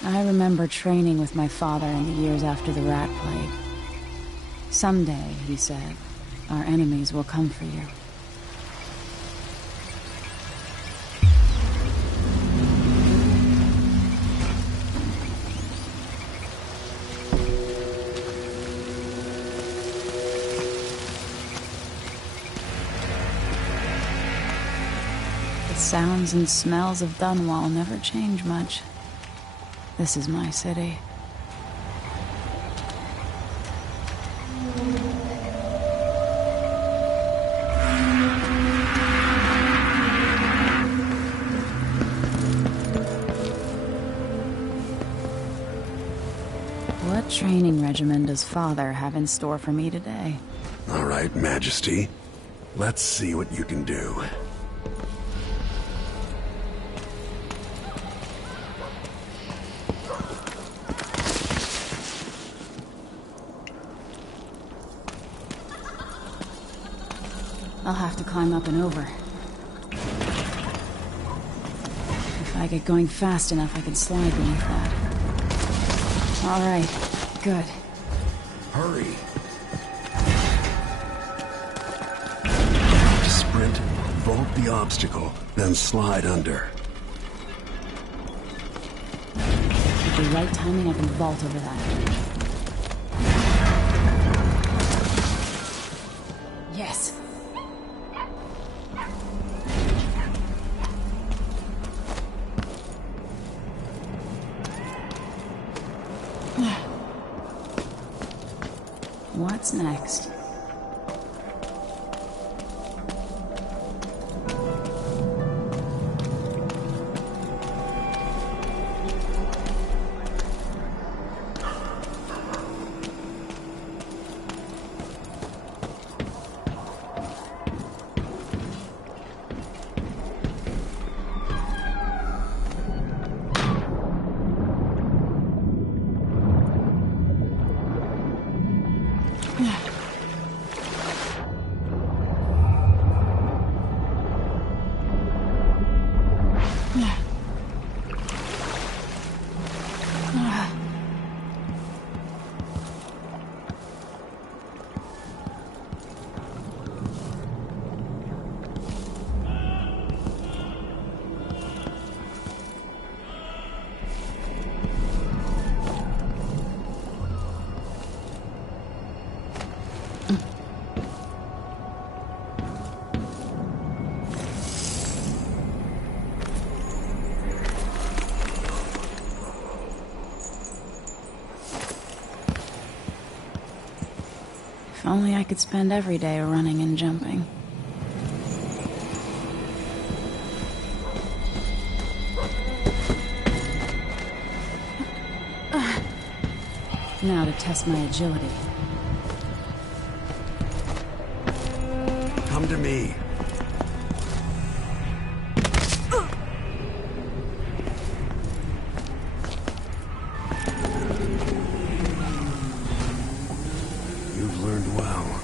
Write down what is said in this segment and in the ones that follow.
I remember training with my father in the years after the rat plague. Someday, he said, our enemies will come for you. The sounds and smells of Dunwall never change much. This is my city. What training regimen does Father have in store for me today? All right, Majesty. Let's see what you can do. I'll have to climb up and over. If I get going fast enough, I can slide beneath that. All right, good. Hurry. Vault the obstacle, then slide under. With the right timing, I can vault over that. Yes. What's next? If only I could spend every day running and jumping. Now to test my agility. Come to me. You've learned well.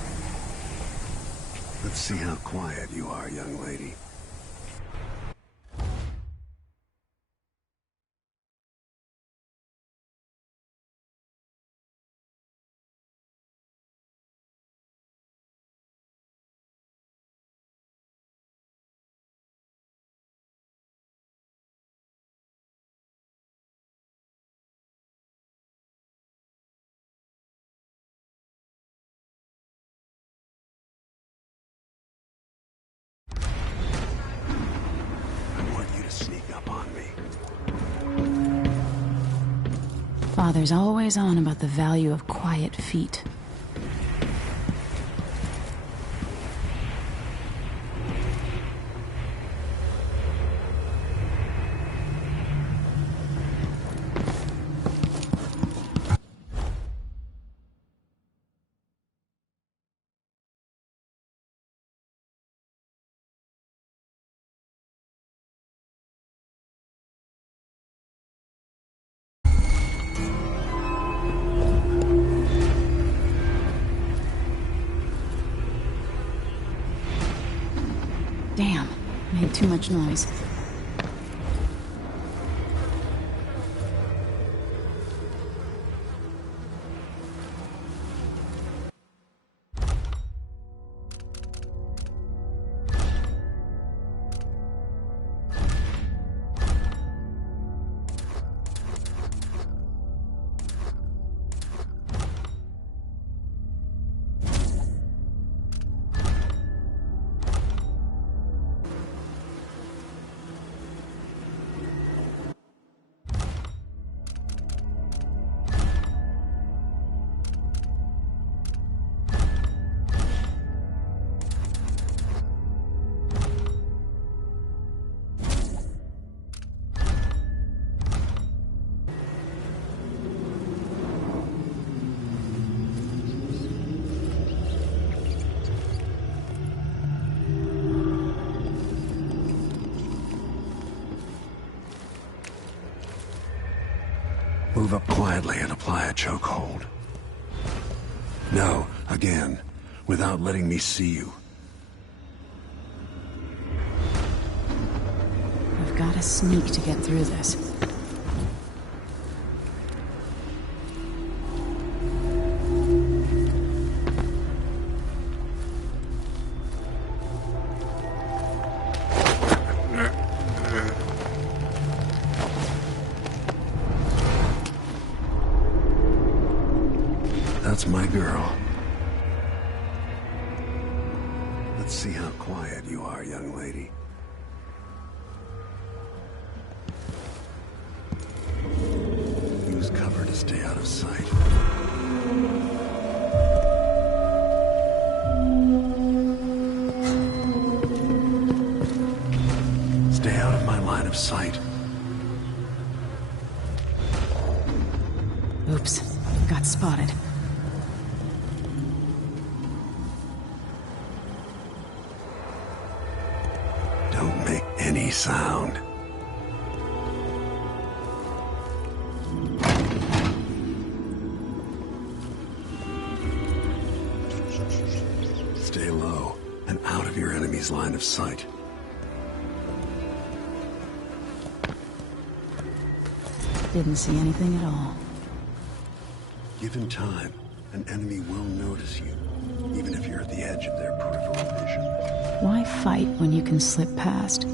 Let's see how quiet you are, young lady. Father's always on about the value of quiet feet. Damn, made too much noise. Move up quietly and apply a chokehold. No, again, without letting me see you. I've got to sneak to get through this. That's my girl. Let's see how quiet you are, young lady. Use cover to stay out of sight. Stay out of my line of sight. Oops, got spotted. Don't make any sound. Stay low and out of your enemy's line of sight. Didn't see anything at all. Given time, an enemy will notice you, even if you're at the edge of their peripheral vision. Why fight when you can slip past?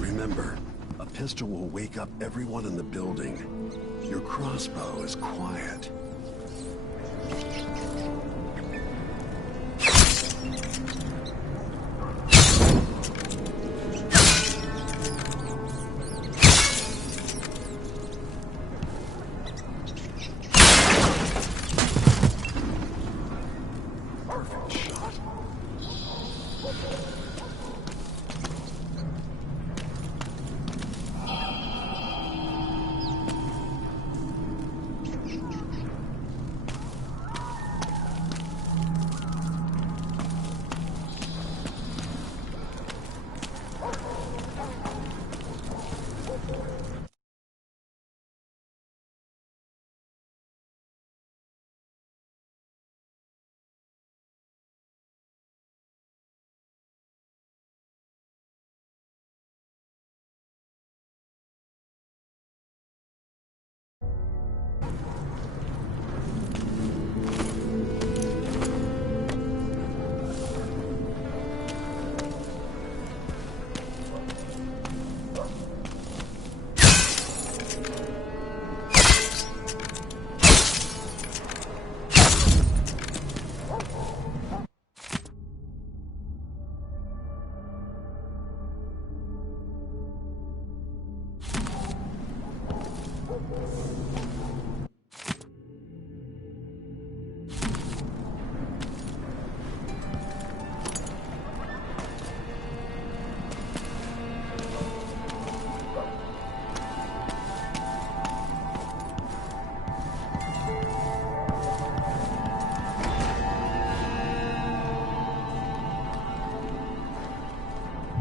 Remember, a pistol will wake up everyone in the building. Your crossbow is quiet. Perfect shot.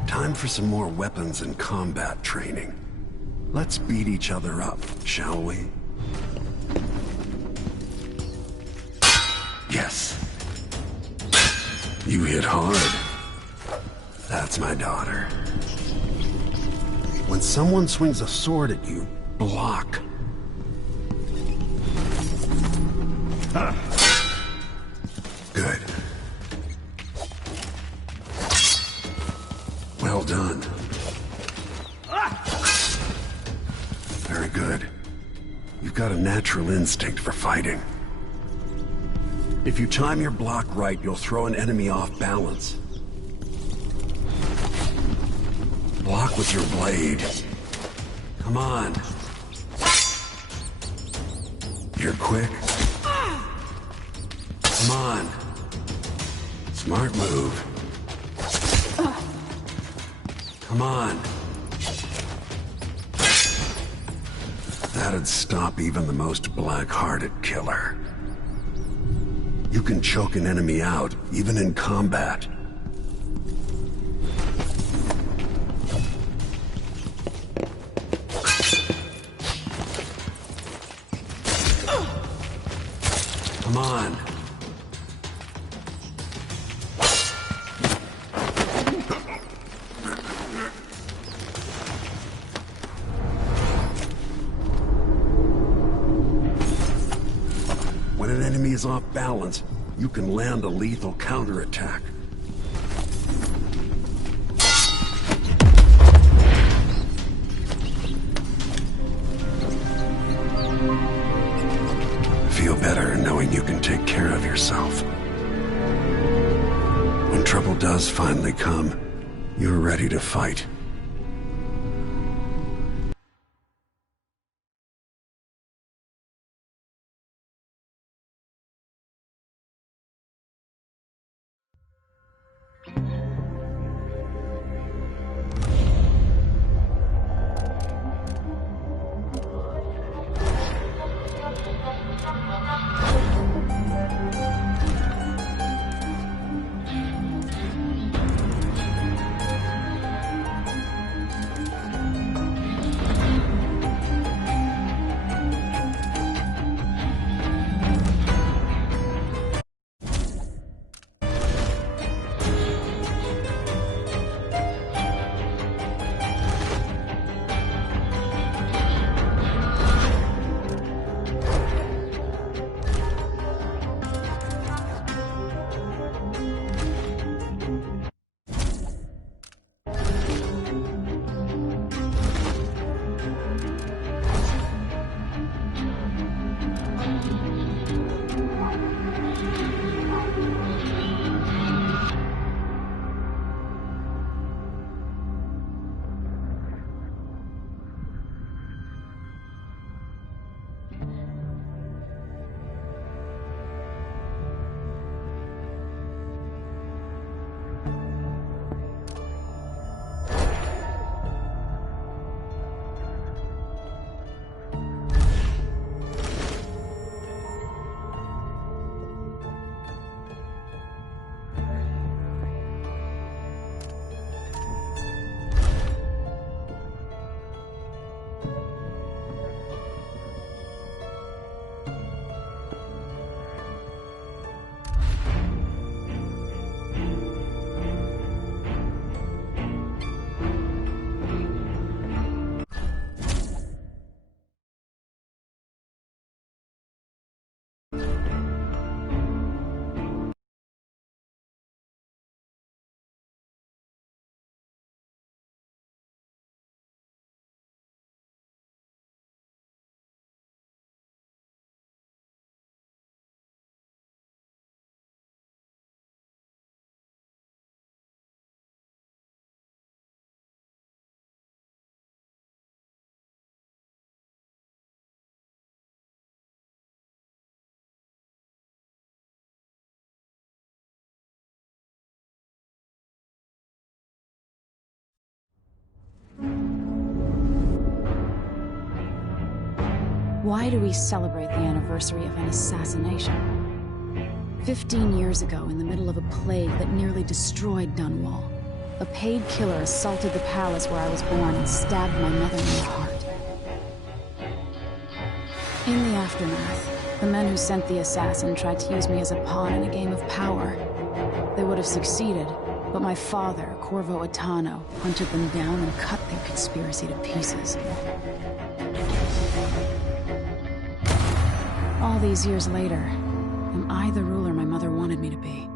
Time for some more weapons and combat training. Let's beat each other up, shall we? Yes. You hit hard. That's my daughter. When someone swings a sword at you, block. Good. Well done. Very good. You've got a natural instinct for fighting. If you time your block right, you'll throw an enemy off balance. Block with your blade. Come on. You're quick. Come on. Smart move. Come on. That'd stop even the most black-hearted killer. You can choke an enemy out, even in combat. Come on. When an enemy is off balance, you can land a lethal counterattack. Feel better knowing you can take care of yourself. When trouble does finally come, you're ready to fight. Why do we celebrate the anniversary of an assassination? 15 years ago, in the middle of a plague that nearly destroyed Dunwall, a paid killer assaulted the palace where I was born and stabbed my mother in the heart. In the aftermath, the men who sent the assassin tried to use me as a pawn in a game of power. They would have succeeded, but my father, Corvo Attano, hunted them down and cut their conspiracy to pieces. All these years later, am I the ruler my mother wanted me to be?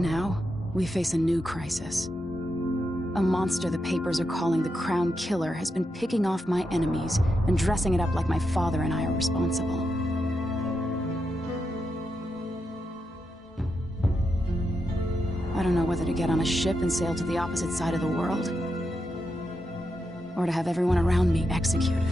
Now, we face a new crisis. A monster the papers are calling the Crown Killer has been picking off my enemies and dressing it up like my father and I are responsible. I don't know whether to get on a ship and sail to the opposite side of the world, or to have everyone around me executed.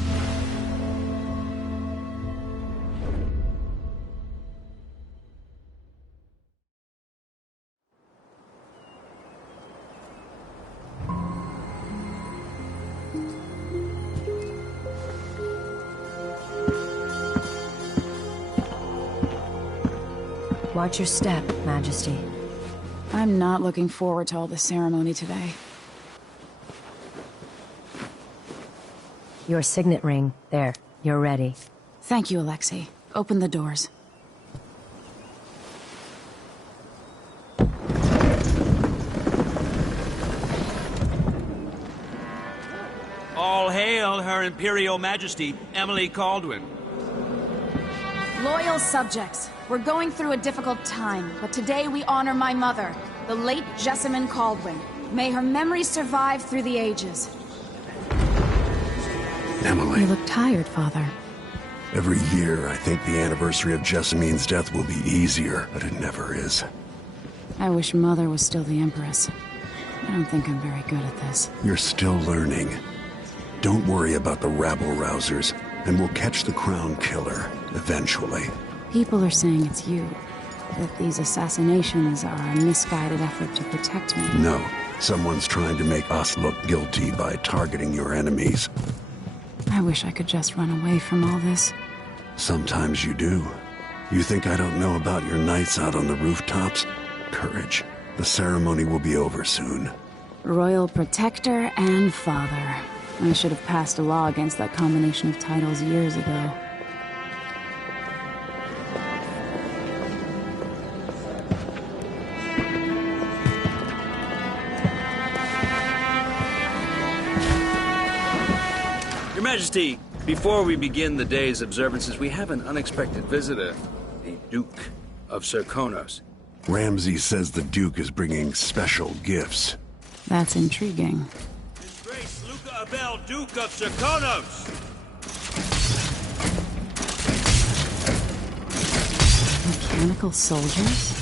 Watch your step, Majesty. I'm not looking forward to all the ceremony today. Your signet ring. There. You're ready. Thank you, Alexei. Open the doors. All hail Her Imperial Majesty, Emily Caldwin. Loyal subjects, we're going through a difficult time, but today we honor my mother, the late Jessamine Caldwin. May her memory survive through the ages. Emily. You look tired, Father. Every year, I think the anniversary of Jessamine's death will be easier, but it never is. I wish Mother was still the Empress. I don't think I'm very good at this. You're still learning. Don't worry about the rabble-rousers, and we'll catch the Crown Killer, eventually. People are saying it's you. That these assassinations are a misguided effort to protect me. No. Someone's trying to make us look guilty by targeting your enemies. I wish I could just run away from all this. Sometimes you do. You think I don't know about your nights out on the rooftops? Courage. The ceremony will be over soon. Royal Protector and Father. I should have passed a law against that combination of titles years ago. Your Majesty, before we begin the day's observances, we have an unexpected visitor, the Duke of Serkonos. Ramsay says the Duke is bringing special gifts. That's intriguing. His Grace Luca Abel, Duke of Serkonos! Mechanical soldiers?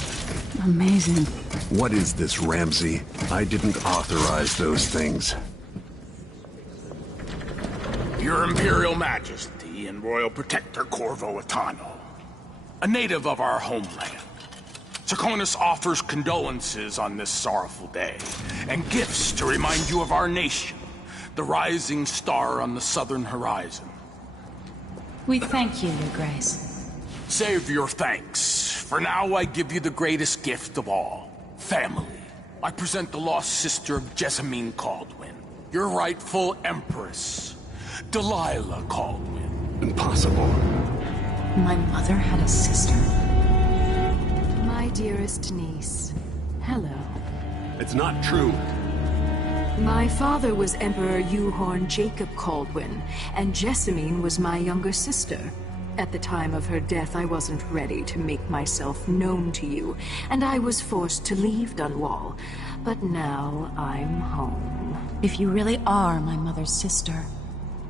Amazing. What is this, Ramsay? I didn't authorize those things. Your Imperial Majesty and Royal Protector Corvo Attano, a native of our homeland. Serkonos offers condolences on this sorrowful day, and gifts to remind you of our nation, the rising star on the southern horizon. We thank you, Your Grace. Save your thanks. For now, I give you the greatest gift of all, family. I present the lost sister of Jessamine Caldwin, your rightful Empress, Delilah Caldwin. Impossible. My mother had a sister? My dearest niece. Hello. It's not true. My father was Emperor Euhorn Jacob Caldwin, and Jessamine was my younger sister. At the time of her death, I wasn't ready to make myself known to you, and I was forced to leave Dunwall. But now I'm home. If you really are my mother's sister,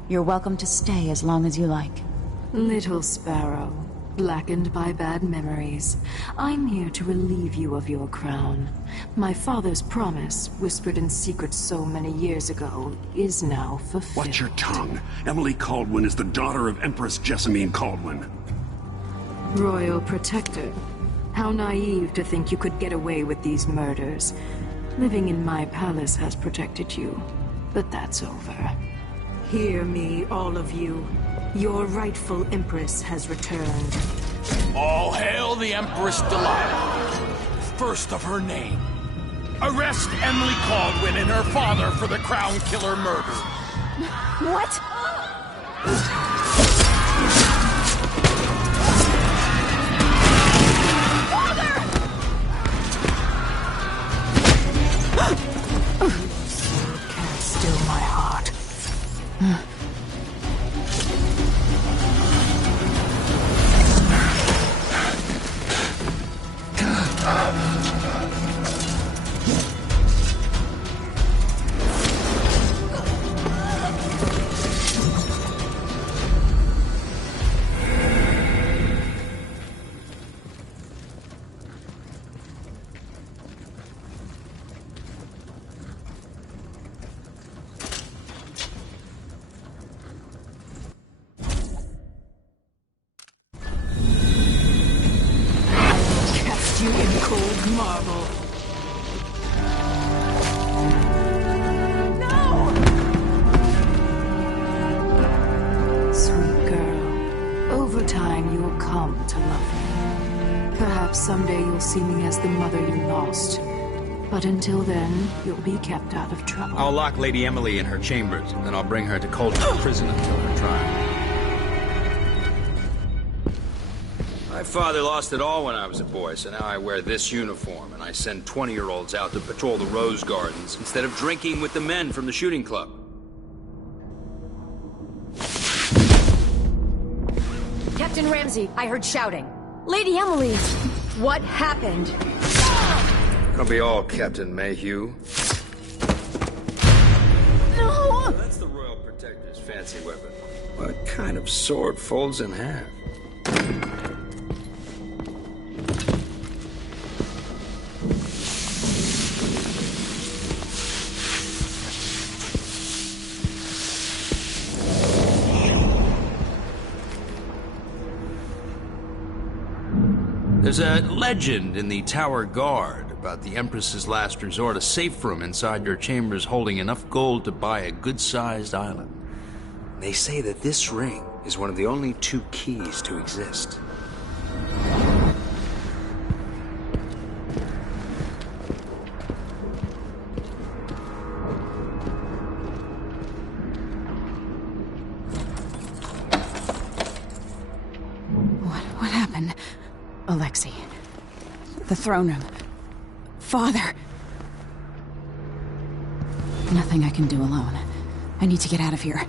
you're welcome to stay as long as you like. Little sparrow, blackened by bad memories, I'm here to relieve you of your crown. My father's promise, whispered in secret so many years ago, is now fulfilled. Watch your tongue. Emily Caldwin is the daughter of Empress Jessamine Caldwin. Royal Protector. How naive to think you could get away with these murders. Living in my palace has protected you, but that's over. Hear me, all of you. Your rightful Empress has returned. All hail the Empress Delilah, first of her name. Arrest Emily Caldwin and her father for the Crown Killer murder. What? Can't still my heart. You in cold marble. No! Sweet girl, over time you'll come to love me. Perhaps someday you'll see me as the mother you lost. But until then, you'll be kept out of trouble. I'll lock Lady Emily in her chambers, and then I'll bring her to Caldwin prison until her trial. father lost it all when I was a boy, so now I wear this uniform, and I send 20-year-olds out to patrol the rose gardens instead of drinking with the men from the shooting club. Captain Ramsey, I heard shouting. Lady Emily, what happened? Don't be all Captain Mayhew. No! That's the Royal Protector's fancy weapon. What kind of sword folds in half? There's a legend in the Tower Guard about the Empress's last resort, a safe room inside your chambers holding enough gold to buy a good-sized island. They say that this ring is one of the only 2 keys to exist. What happened? Alexei. The throne room. Father! Nothing I can do alone. I need to get out of here.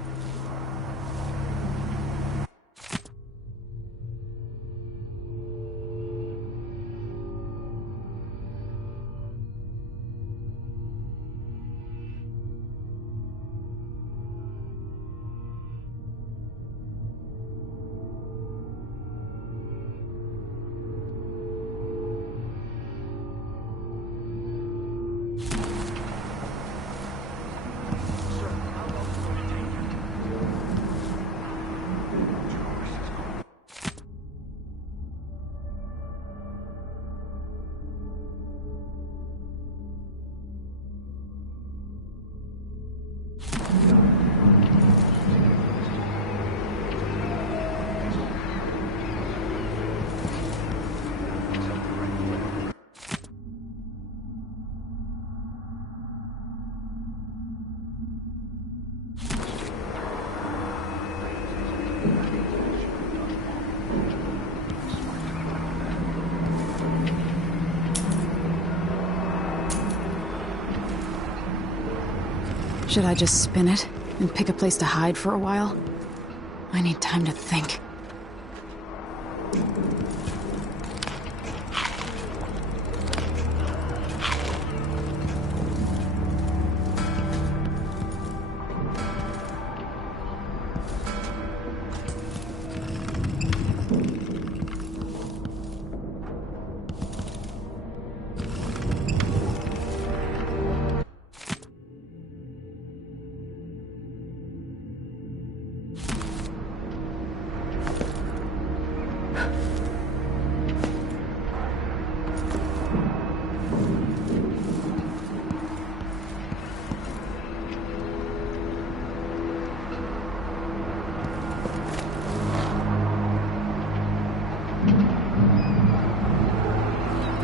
Should I just spin it and pick a place to hide for a while? I need time to think.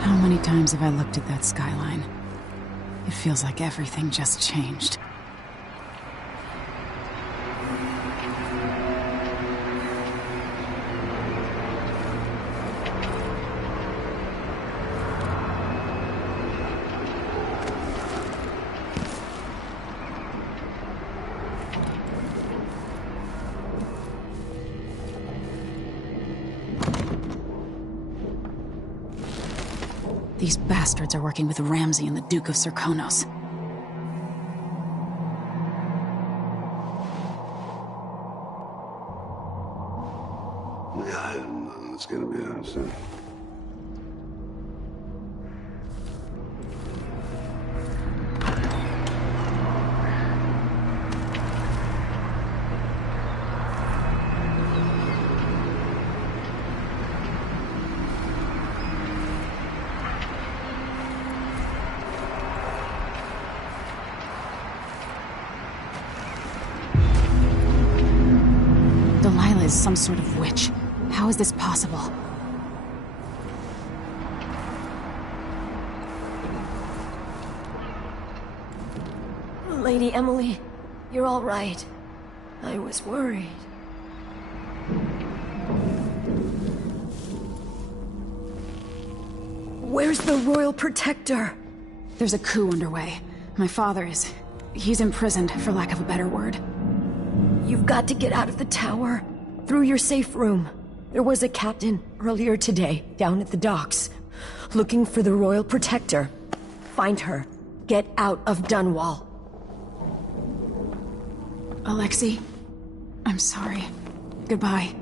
How many times have I looked at that skyline? It feels like everything just changed. These bastards are working with Ramsey and the Duke of Serkonos. Yeah, it's gonna be awesome. Delilah is some sort of witch. How is this possible? Lady Emily, you're all right. I was worried. Where's the Royal Protector? There's a coup underway. My father he's imprisoned, for lack of a better word. You've got to get out of the tower. Through your safe room. There was a captain earlier today, down at the docks, looking for the Royal Protector. Find her. Get out of Dunwall. Alexei, I'm sorry. Goodbye.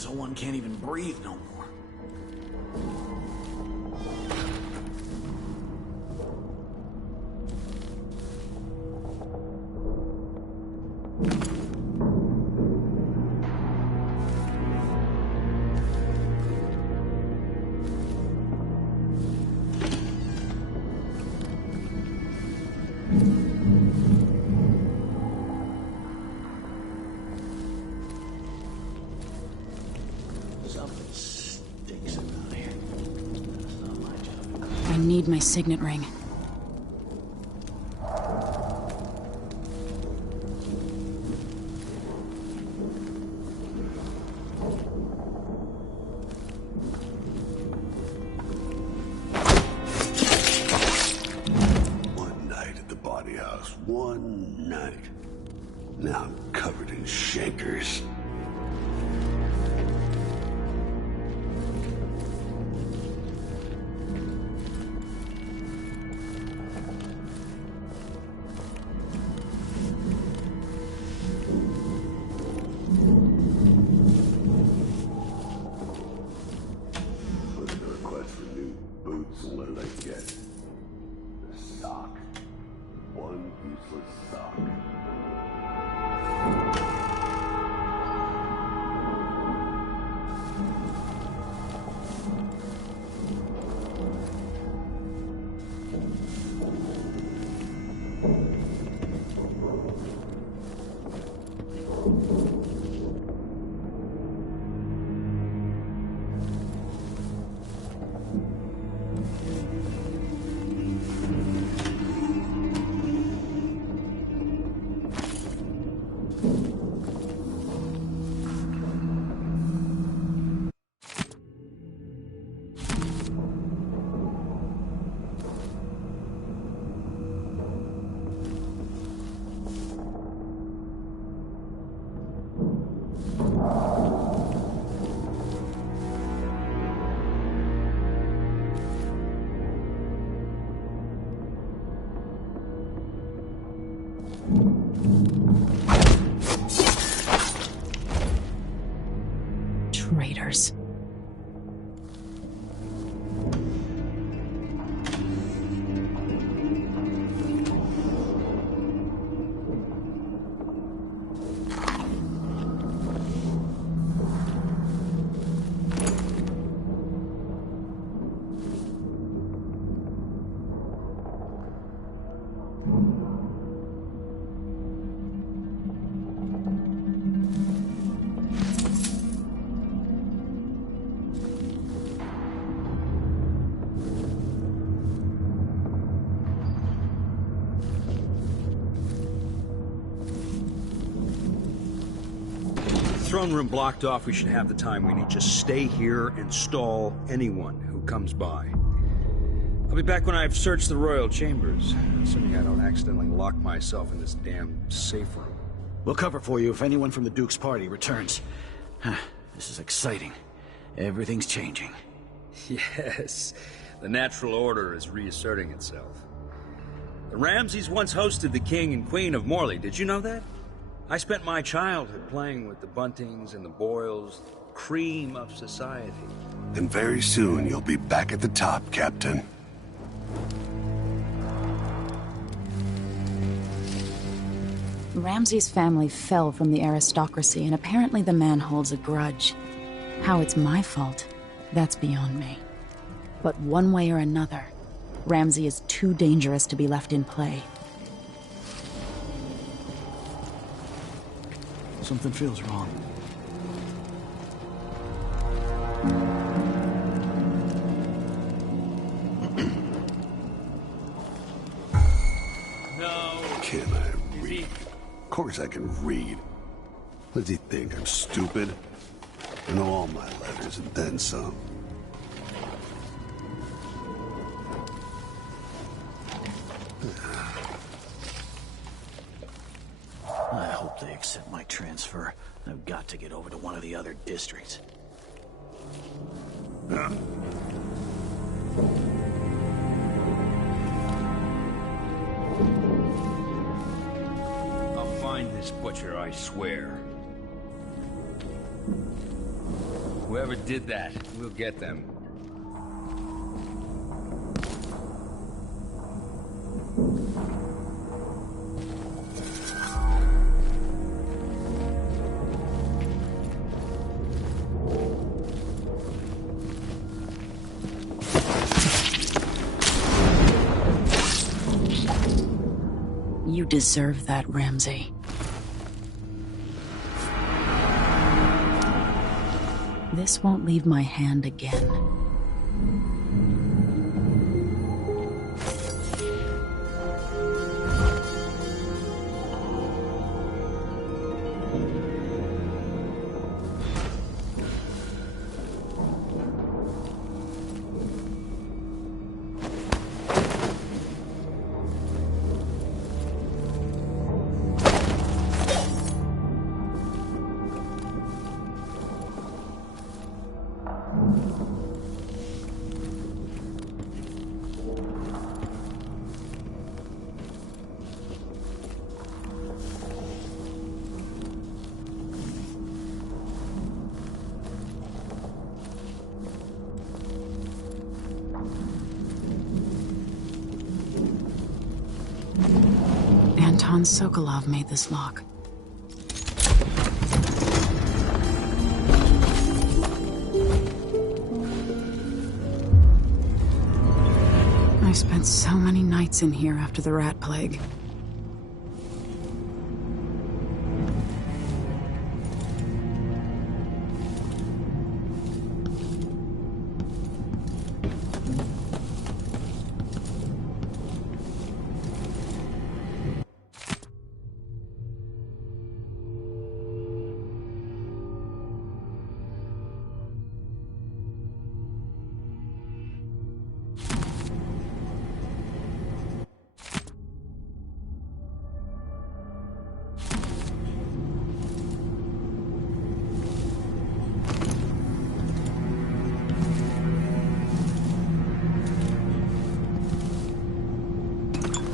So one can't even breathe no more. I need my signet ring. one night. Now I'm covered in shankers. Put in a request for new boots, and what did I get? A sock. One useless sock. Traitors. Throne room blocked off. We should have the time we need. Just stay here and stall anyone who comes by. I'll be back when I've searched the royal chambers, assuming I don't accidentally lock myself in this damn safe room. We'll cover for you if anyone from the Duke's party returns. This is exciting. Everything's changing. Yes, the natural order is reasserting itself. The Ramseys once hosted the King and Queen of Morley. Did you know that? I spent my childhood playing with the Buntings and the Boyles, cream of society. And very soon you'll be back at the top, Captain. Ramsay's family fell from the aristocracy, and apparently the man holds a grudge. How it's my fault, that's beyond me. But one way or another, Ramsay is too dangerous to be left in play. Something feels wrong. No. Can I read? Of course I can read. What does he think? I'm stupid? I know all my letters and then some. I hope they accept my transfer. I've got to get over to one of the other districts. I'll find this butcher, I swear. Whoever did that, we'll get them. You deserve that, Ramsay. This won't leave my hand again. Khan Sokolov made this lock. I spent so many nights in here after the rat plague.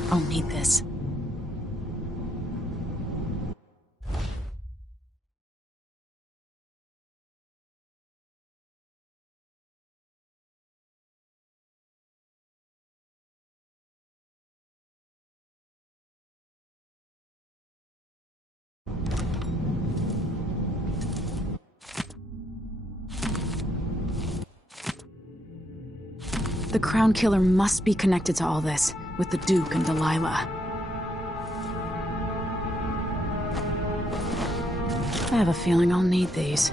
I'll need this. The Crown Killer must be connected to all this, with the Duke and Delilah. I have a feeling I'll need these.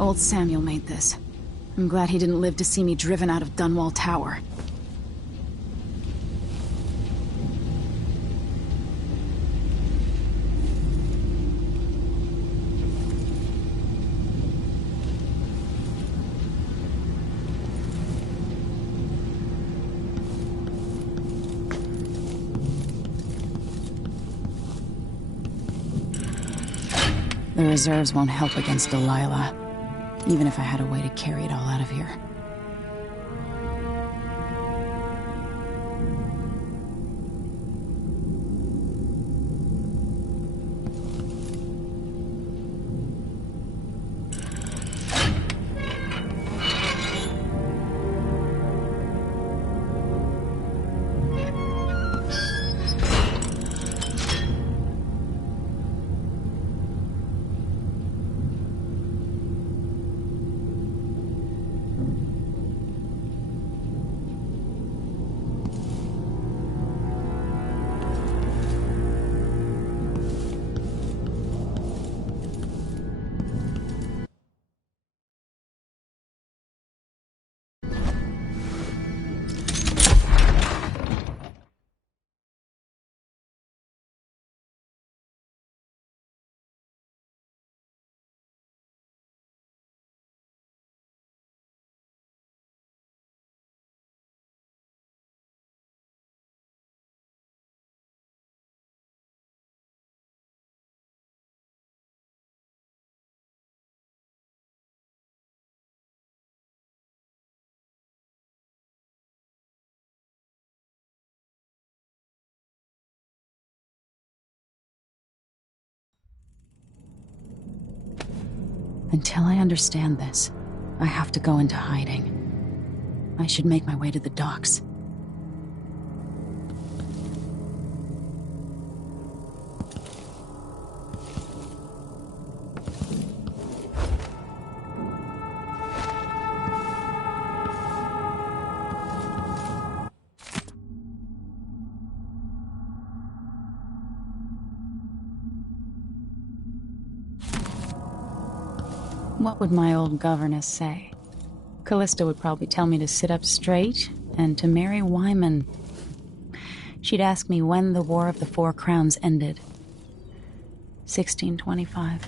Old Samuel made this. I'm glad he didn't live to see me driven out of Dunwall Tower. The reserves won't help against Delilah. Even if I had a way to carry it all out of here. Until I understand this, I have to go into hiding. I should make my way to the docks. What would my old governess say? Callista would probably tell me to sit up straight and to marry Wyman. She'd ask me when the War of the Four Crowns ended. 1625.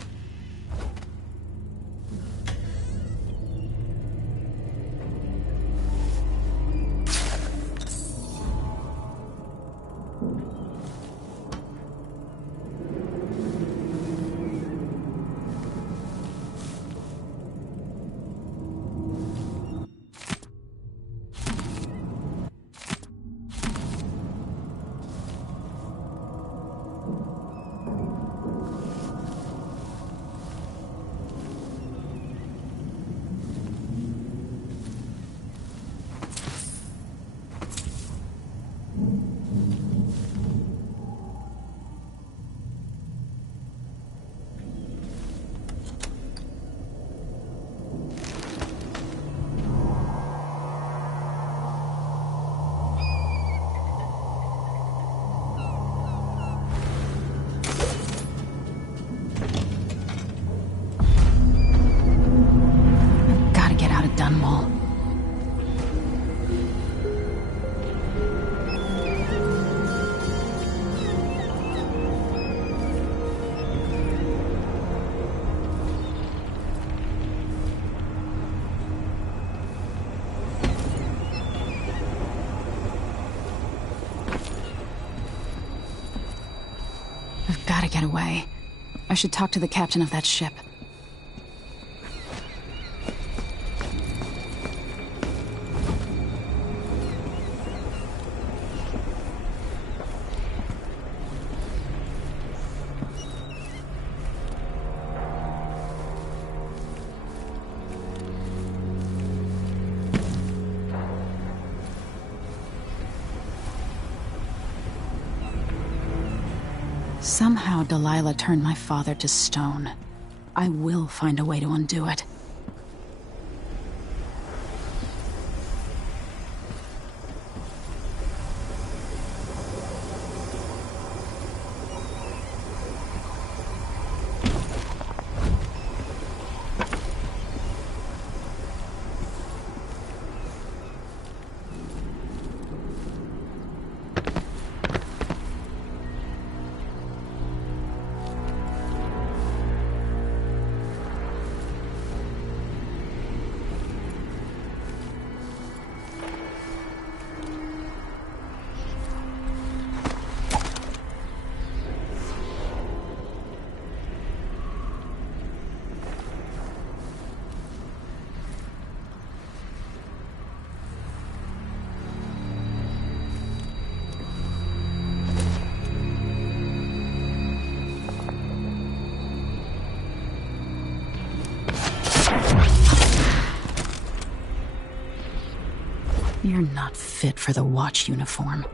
Gotta get away. I should talk to the captain of that ship. Somehow Delilah turned my father to stone. I will find a way to undo it. You're not fit for the watch uniform.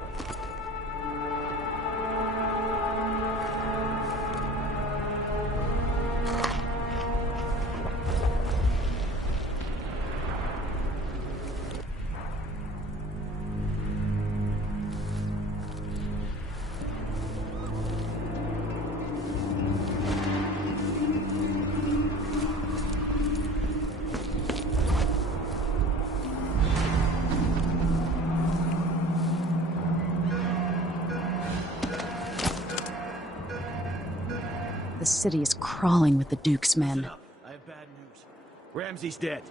The city is crawling with the Duke's men. I have bad news. Ramsey's dead.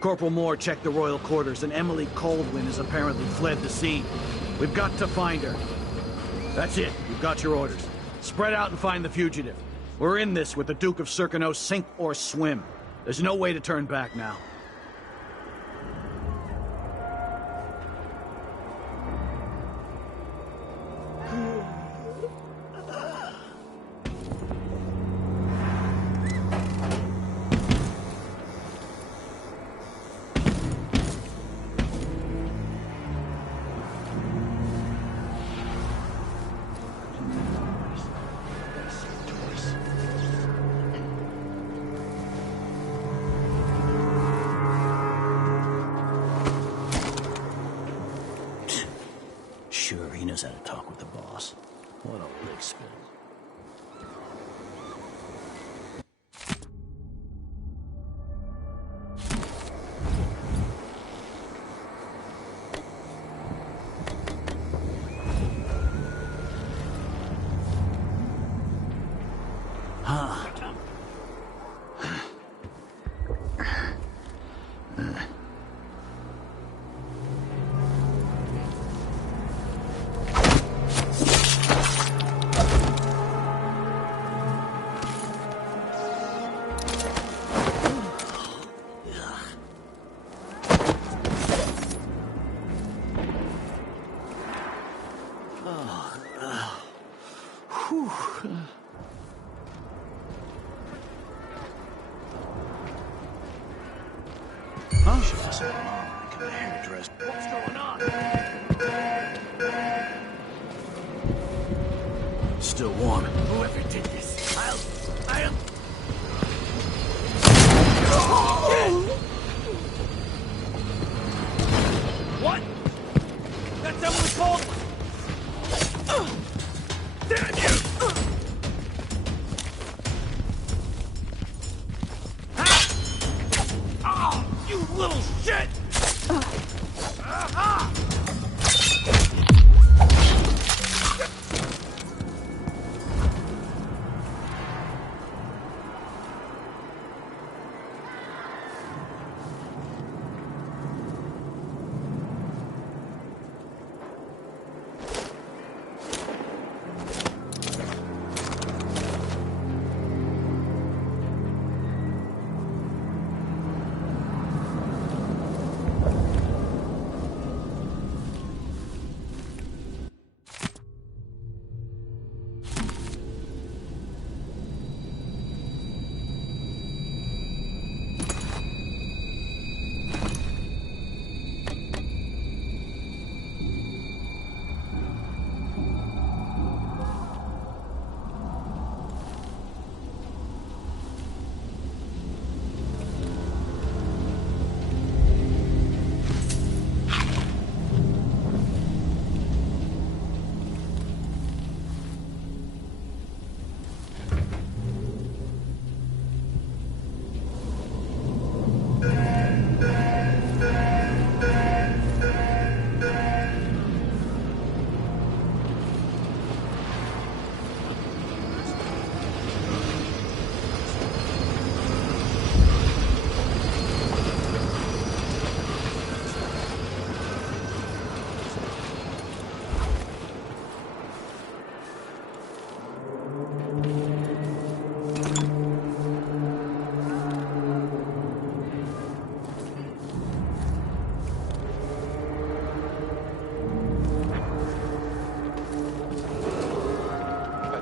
Corporal Moore checked the royal quarters, and Emily Coldwin has apparently fled the scene. We've got to find her. That's it. You've got your orders. Spread out and find the fugitive. We're in this with the Duke of Circano, sink or swim. There's no way to turn back now. Sure, he knows how to talk with the boss. What a lick spill. Huh? Should listen to Mom. Get the hairdresser. What's going on? Still warm. Whoever did this, I'll... What? That's Emily Cole! Damn you! Oh, you little shit!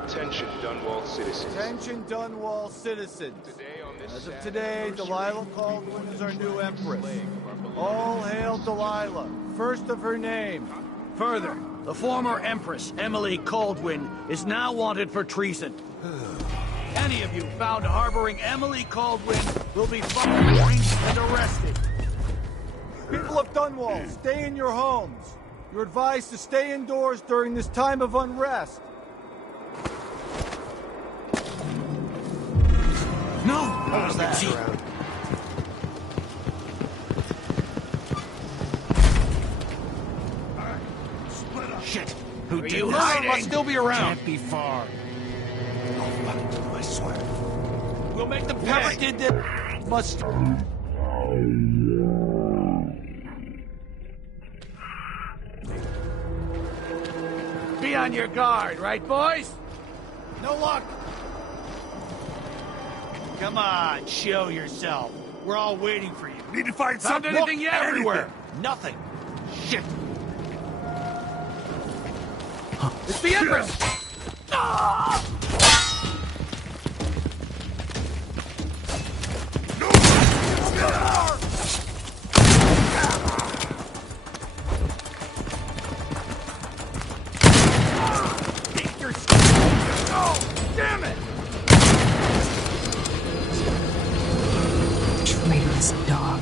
Attention, Dunwall citizens. Attention, Dunwall citizens. Today on this As of sad today, anniversary, Delilah Caldwin is our new empress. plague of our beloved All hail Delilah, first of her name. Further, the former Empress, Emily Caldwin, is now wanted for treason. Any of you found harboring Emily Caldwin will be fined and arrested. People of Dunwall, stay in your homes. You're advised to stay indoors during this time of unrest. No! What was that? Shit! Who did you this? hiding? Must still be around. Can't be far. Oh, fuck, I swear. We'll make them Whoever pay. did this must... Be on your guard, right, boys? No luck! Come on, show yourself. We're all waiting for you. Need to find Found something. anything yet? Everywhere. Nothing. Shit. It's the Empress! Ah! Take your... Oh, damn it! Traitorous dog.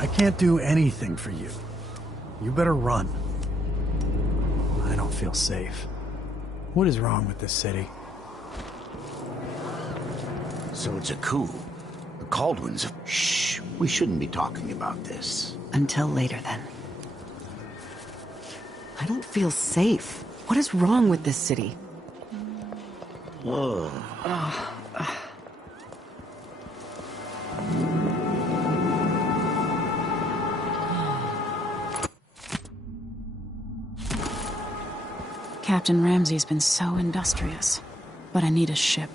I can't do anything for you. You better run. I don't feel safe. What is wrong with this city? So it's a coup. A Caldwins. Shh. We shouldn't be talking about this. Until later, then. I don't feel safe. What is wrong with this city? Captain Ramsey's been so industrious, but I need a ship.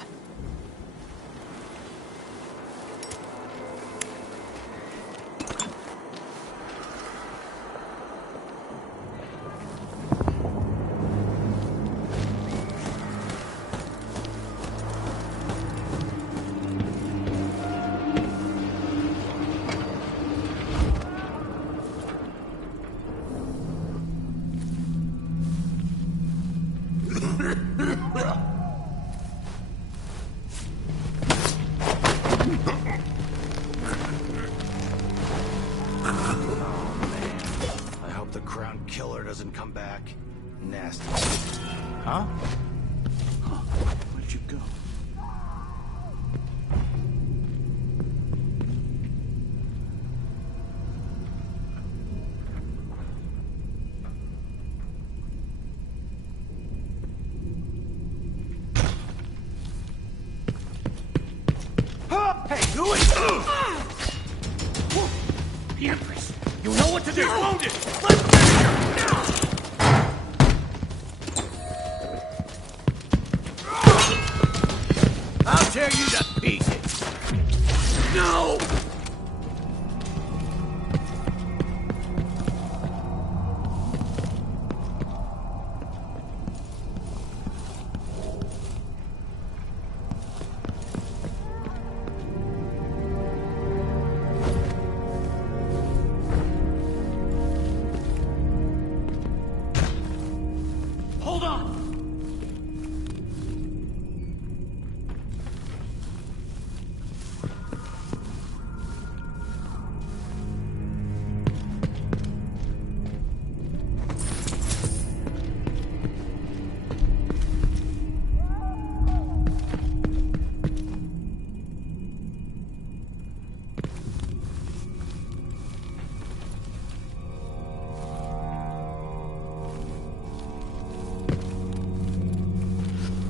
The Empress! You know what to do! Wounded! I'll tear you to pieces! No!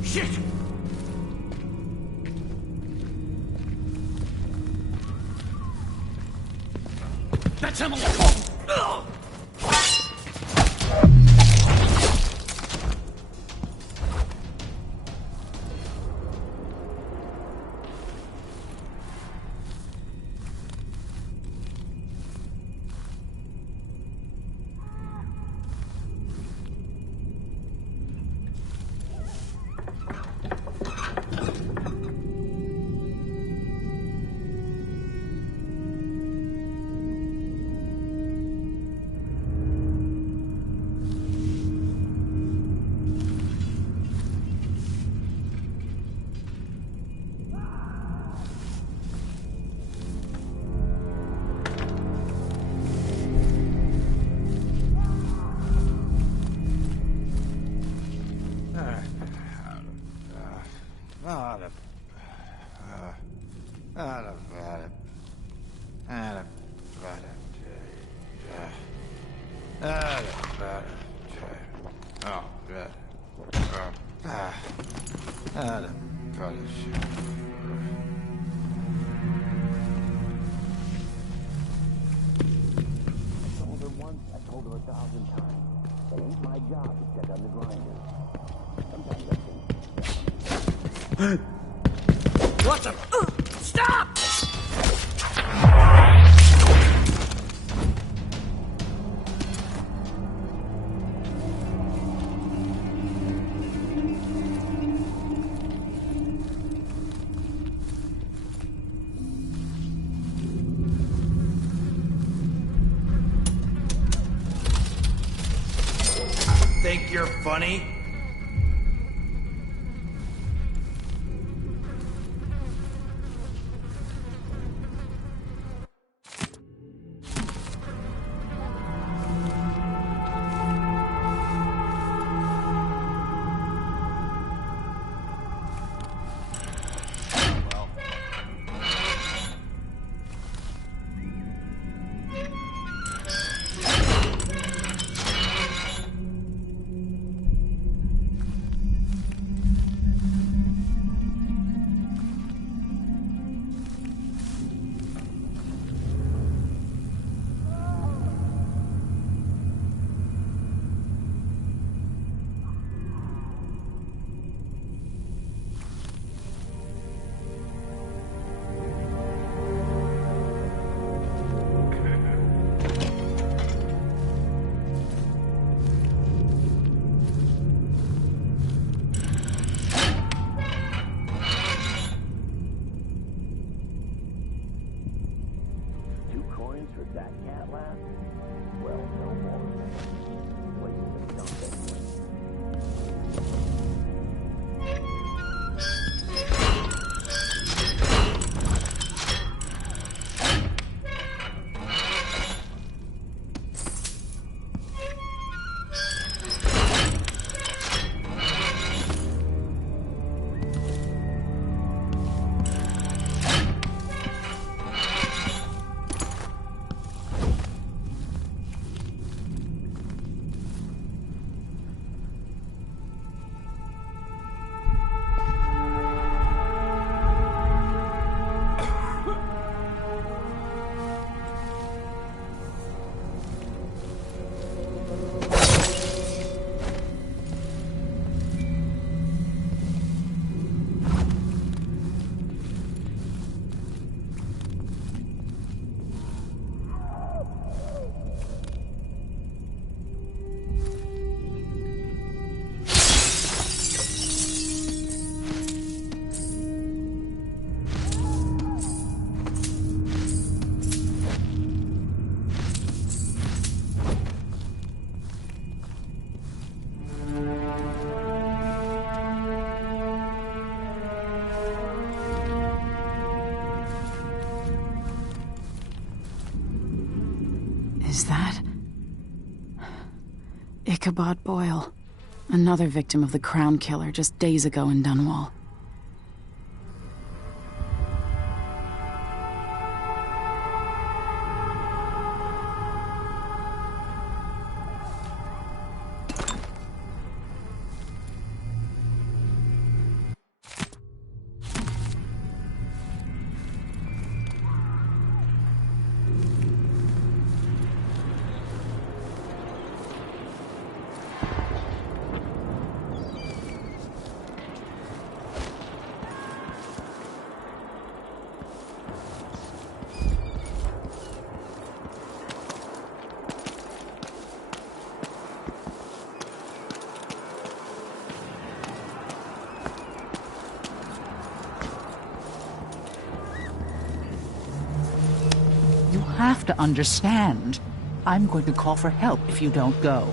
Shit! That's Emily! What the? Stop! Think you're funny? coins for that cat laugh? Well, no more. Places are dumped anyway. Is that... Ichabod Boyle, another victim of the Crown Killer just days ago in Dunwall. You have to understand. I'm going to call for help if you don't go.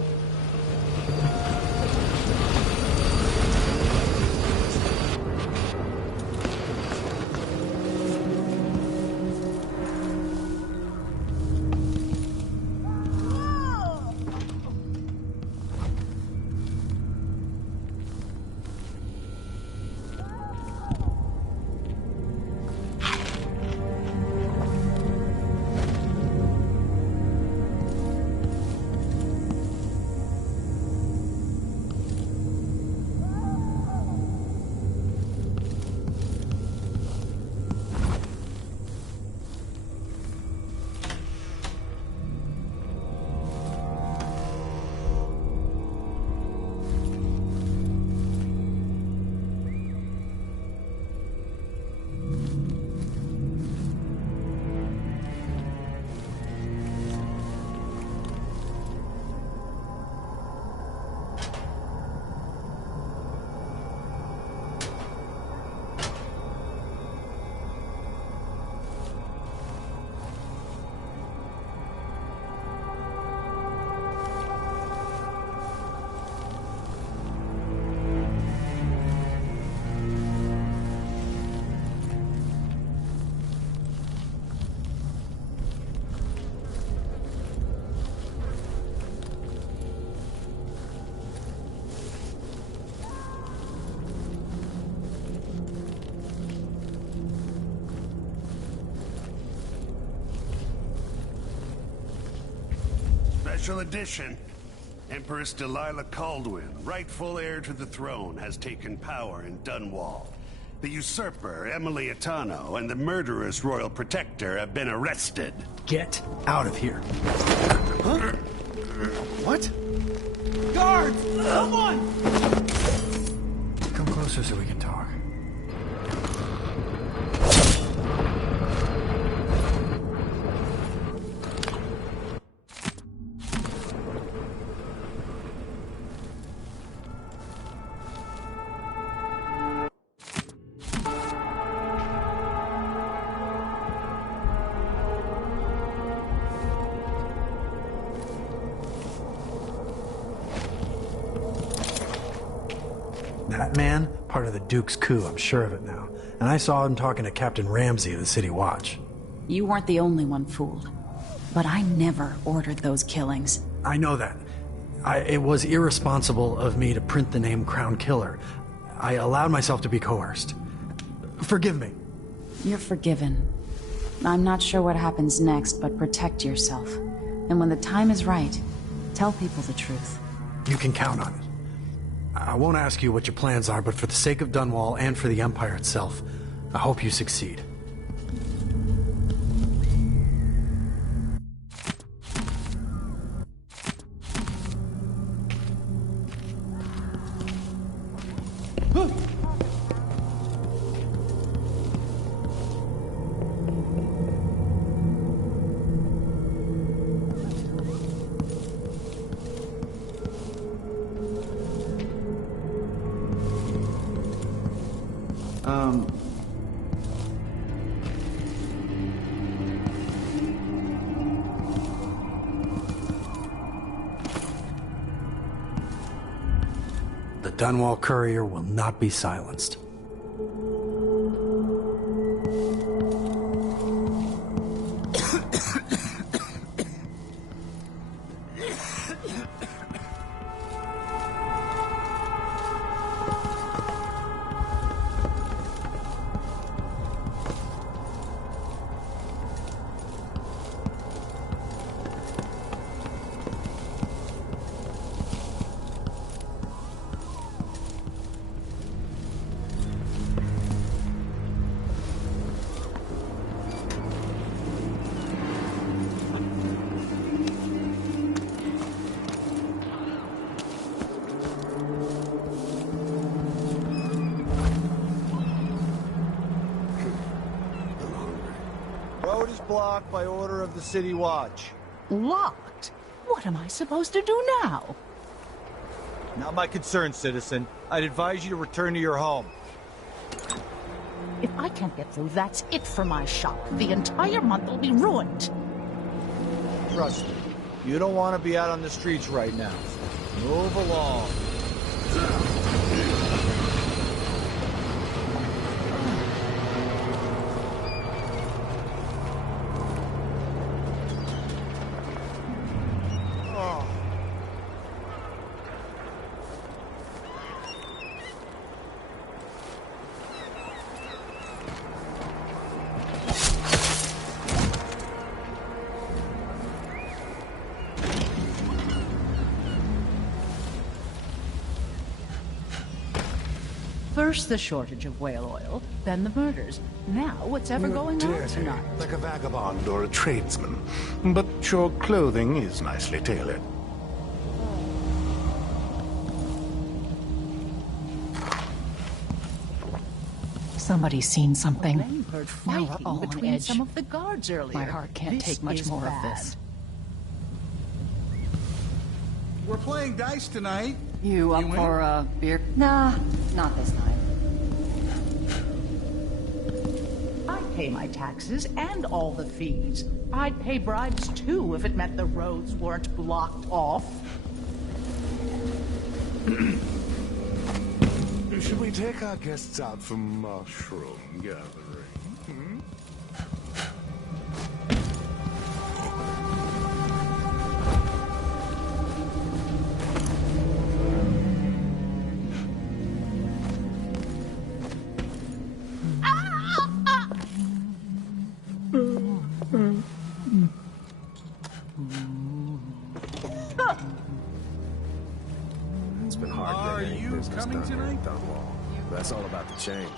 Special edition. Empress Delilah Caldwin, rightful heir to the throne, has taken power in Dunwall. The usurper, Emily Atano, and the murderous royal protector have been arrested. Get out of here. Huh? What? Guards! Someone! Come closer so we can talk. That man, part of the Duke's coup, I'm sure of it now. And I saw him talking to Captain Ramsey of the City Watch. You weren't the only one fooled. But I never ordered those killings. I know that. It was irresponsible of me to print the name Crown Killer. I allowed myself to be coerced. Forgive me. You're forgiven. I'm not sure what happens next, but protect yourself. And when the time is right, tell people the truth. You can count on it. I won't ask you what your plans are, but for the sake of Dunwall and for the Empire itself, I hope you succeed. The Dunwall courier will not be silenced. Road is blocked by order of the City Watch. Locked? What am I supposed to do now? Not my concern, citizen. I'd advise you to return to your home. If I can't get through, that's it for my shop. The entire month will be ruined. Trust me, you don't want to be out on the streets right now. Move along. First the shortage of whale oil, then the murders. Now what's ever going on tonight? Like a vagabond or a tradesman. But your clothing is nicely tailored. Somebody's seen something. Glenn heard Now we're fighting all on between edge. some of the guards earlier. My heart can't take much more of this. We're playing dice tonight. You up for a beer? Nah, not this time. I'd pay my taxes and all the fees. I'd pay bribes too if it meant the roads weren't blocked off. Should we take our guests out for mushroom gathering? It's been hard. Are you coming tonight? Dunwall. That's all about the change.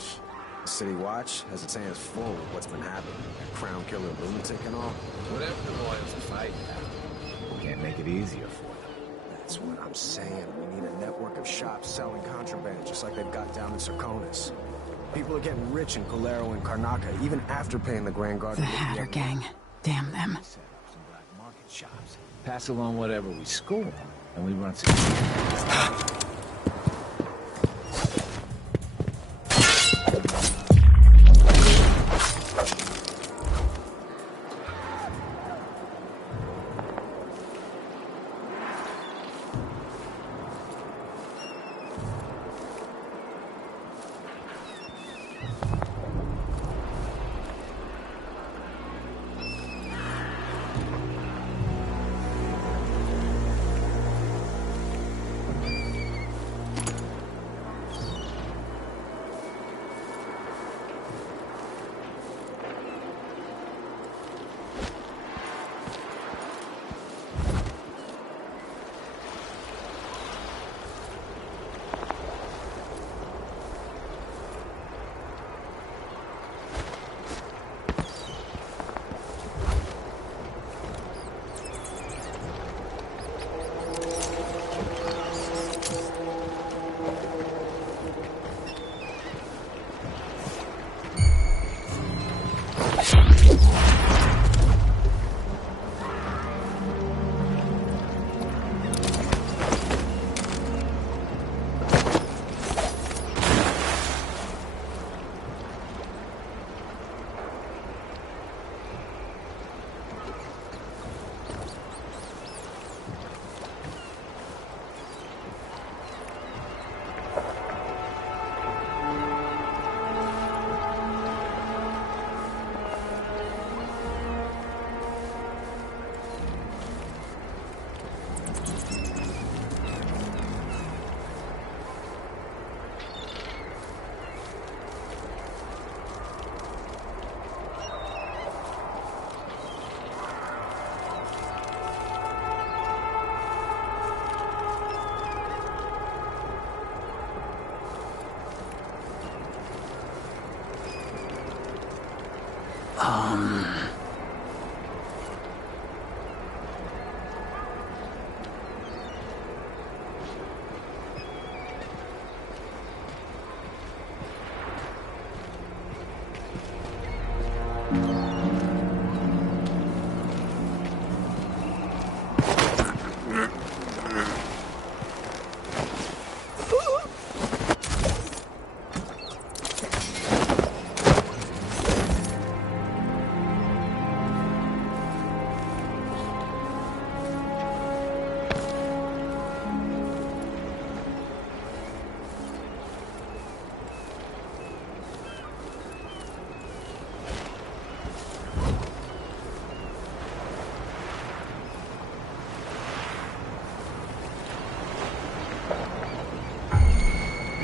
The City Watch has its hands full with what's been happening. That Crown Killer lunatic and all. Whatever the Royals are fighting now, we can't make it easier for them. That's what I'm saying. We need a network of shops selling contraband, just like they've got down in Serconis. People are getting rich in Colero and Karnaca, even after paying the Grand Guard. The Hatter Gang. Damn them. Shops. Pass along whatever we score, and we run some.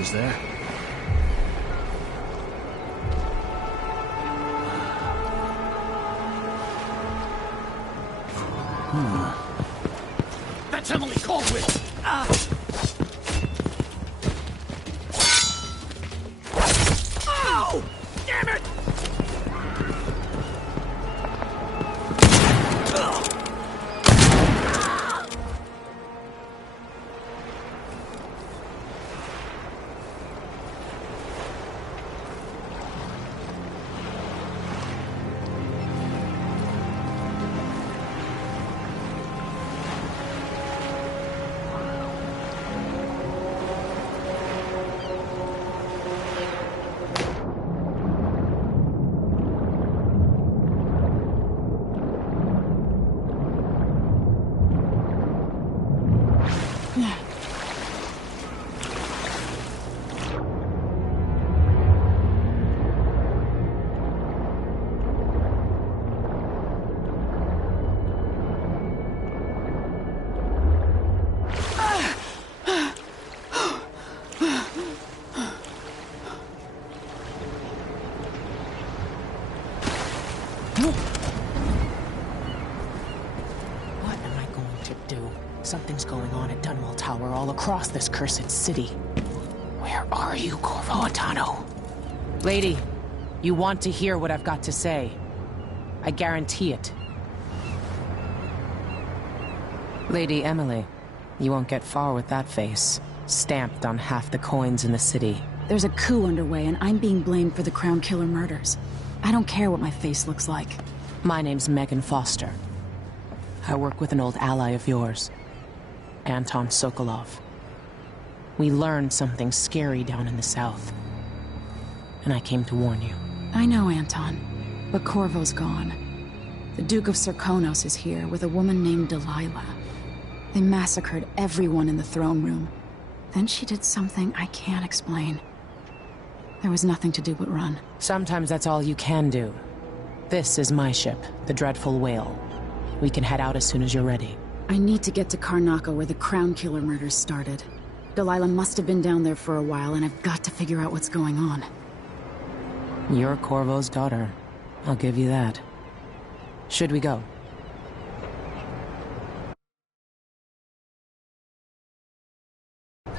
is there. That's Emily Caldwell! Ow! Damn it! What am I going to do? Something's going on at Dunwall Tower all across this cursed city. Where are you, Corvo Atano? Lady, you want to hear what I've got to say. I guarantee it. Lady Emily, you won't get far with that face. Stamped on half the coins in the city. There's a coup underway, and I'm being blamed for the Crown Killer murders. I don't care what my face looks like. My name's Megan Foster. I work with an old ally of yours, Anton Sokolov. We learned something scary down in the south, and I came to warn you. I know, Anton, but Corvo's gone. The Duke of Serkonos is here with a woman named Delilah. They massacred everyone in the throne room. Then she did something I can't explain. There was nothing to do but run. Sometimes that's all you can do. This is my ship, the Dreadful Whale. We can head out as soon as you're ready. I need to get to Karnaca where the Crown Killer murders started. Delilah must have been down there for a while, and I've got to figure out what's going on. You're Corvo's daughter. I'll give you that. Should we go?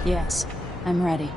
Yes, I'm ready.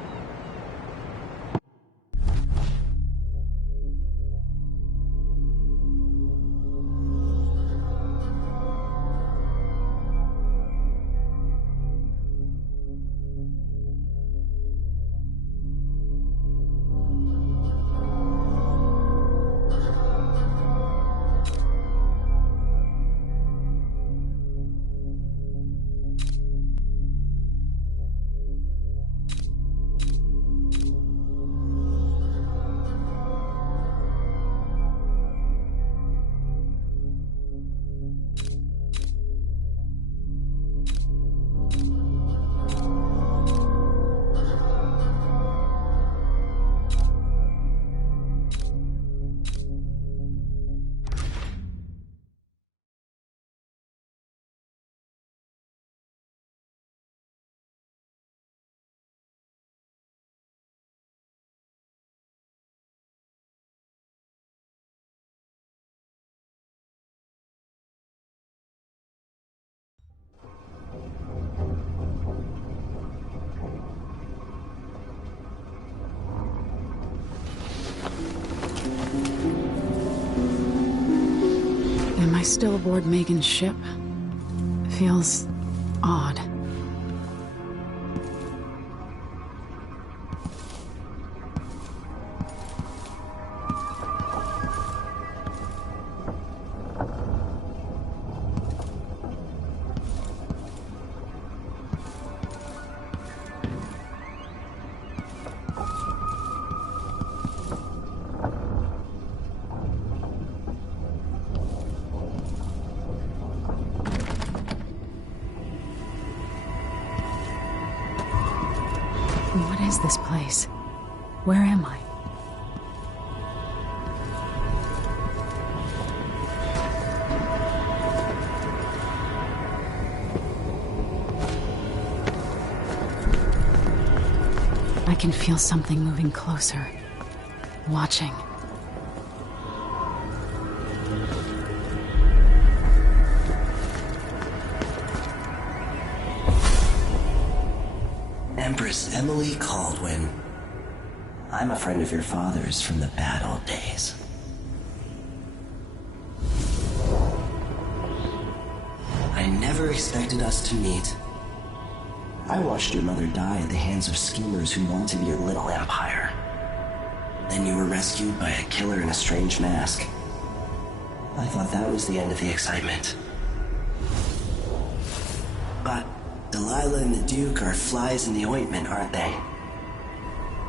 Am I still aboard Megan's ship? Feels odd. What is this place? Where am I? I can feel something moving closer. Watching. Empress Emily Caldwin. I'm a friend of your father's from the bad old days. I never expected us to meet. I watched your mother die at the hands of schemers who wanted your little empire. Then you were rescued by a killer in a strange mask. I thought that was the end of the excitement. But Delilah and the Duke are flies in the ointment, aren't they?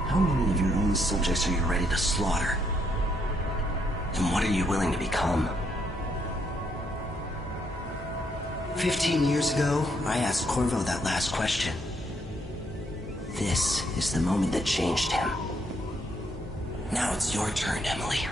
How many of your own subjects are you ready to slaughter? And what are you willing to become? 15 years ago, I asked Corvo that last question. This is the moment that changed him. Now it's your turn, Emily.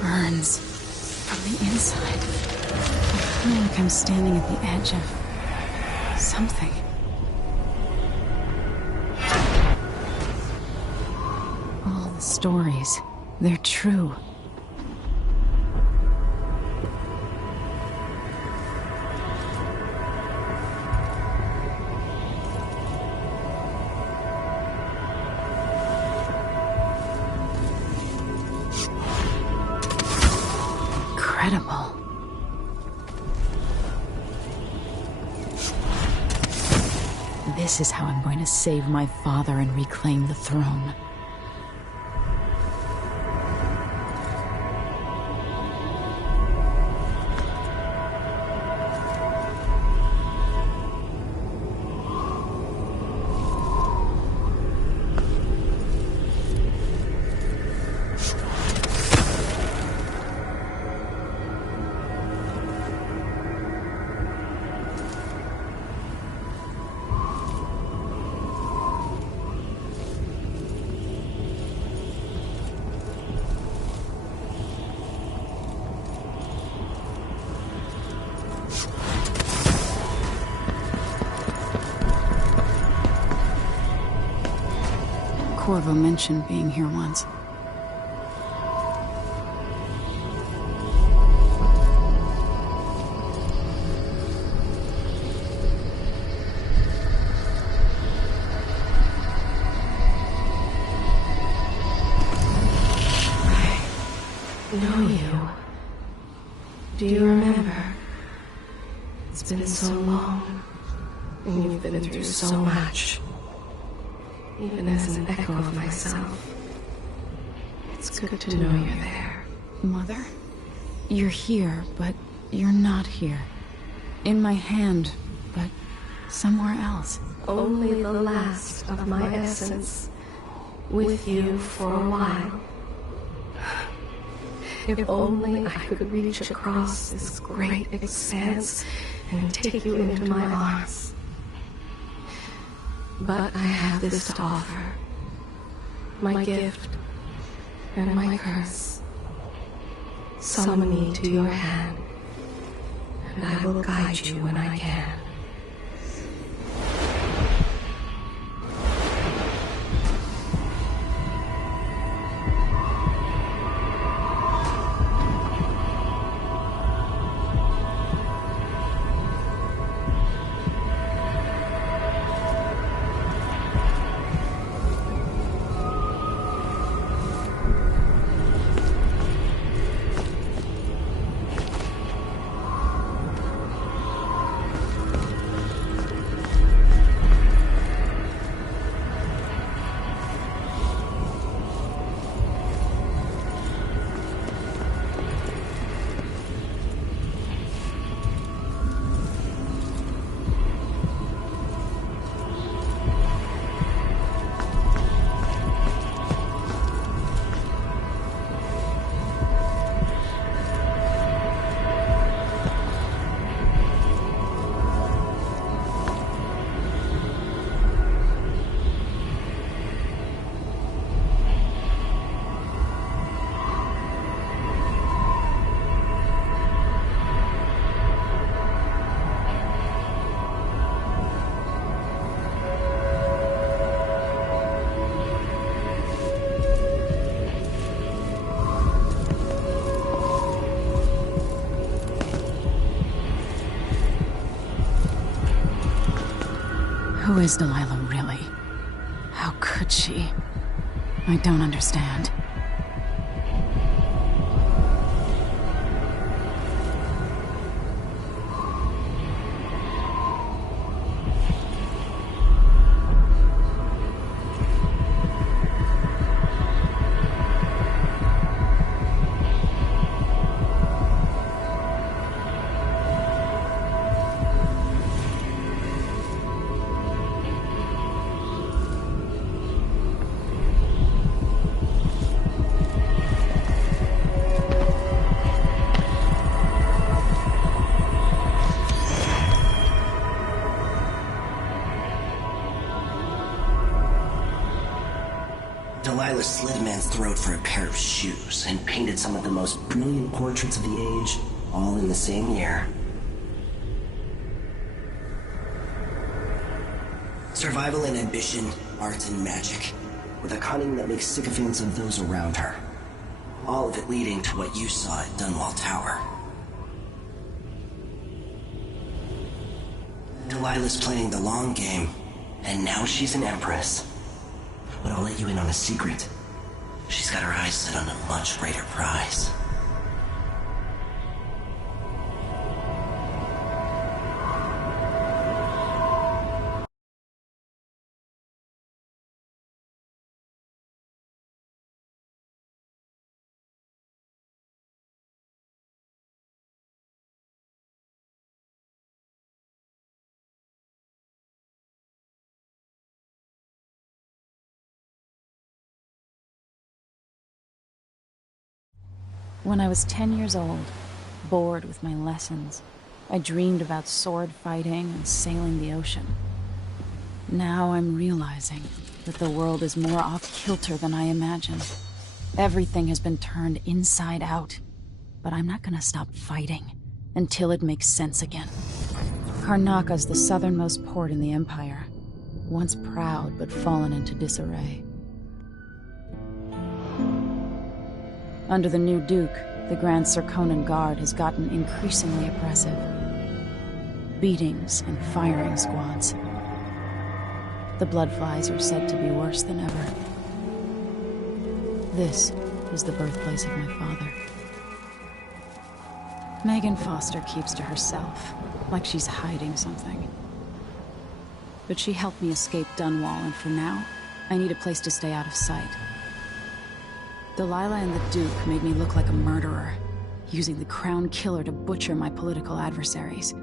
Burns from the inside. I feel like I'm standing at the edge of something. All the stories, they're true. Incredible. This is how I'm going to save my father and reclaim the throne. Corvo mentioned being here once. I know you. Do you remember? It's been so long, and you've been through so much. Even as an echo of myself, it's good to know you're there. Mother? You're here, but you're not here. In my hand, but somewhere else. Only the last of my essence, with you for a while. If only I could reach across this great expanse and take you into my arms. But I have this to offer. My gift and my curse. Summon me to your hand, and I will guide you when I can. Who is Delilah really? How could she? I don't understand. Delilah slit a man's throat for a pair of shoes and painted some of the most brilliant portraits of the age, all in the same year. Survival and ambition, art and magic, with a cunning that makes sycophants of those around her. All of it leading to what you saw at Dunwall Tower. Delilah's playing the long game, and now she's an empress. But I'll let you in on a secret. She's got her eyes set on a much greater prize. When I was 10 years old, bored with my lessons, I dreamed about sword fighting and sailing the ocean. Now I'm realizing that the world is more off-kilter than I imagined. Everything has been turned inside out, but I'm not gonna stop fighting until it makes sense again. Karnaka's the southernmost port in the Empire, once proud but fallen into disarray. Under the new Duke, the Grand Serkonan Guard has gotten increasingly oppressive. Beatings and firing squads. The Bloodflies are said to be worse than ever. This is the birthplace of my father. Megan Foster keeps to herself, like she's hiding something. But she helped me escape Dunwall, and for now, I need a place to stay out of sight. Delilah and the Duke made me look like a murderer, using the Crown Killer to butcher my political adversaries.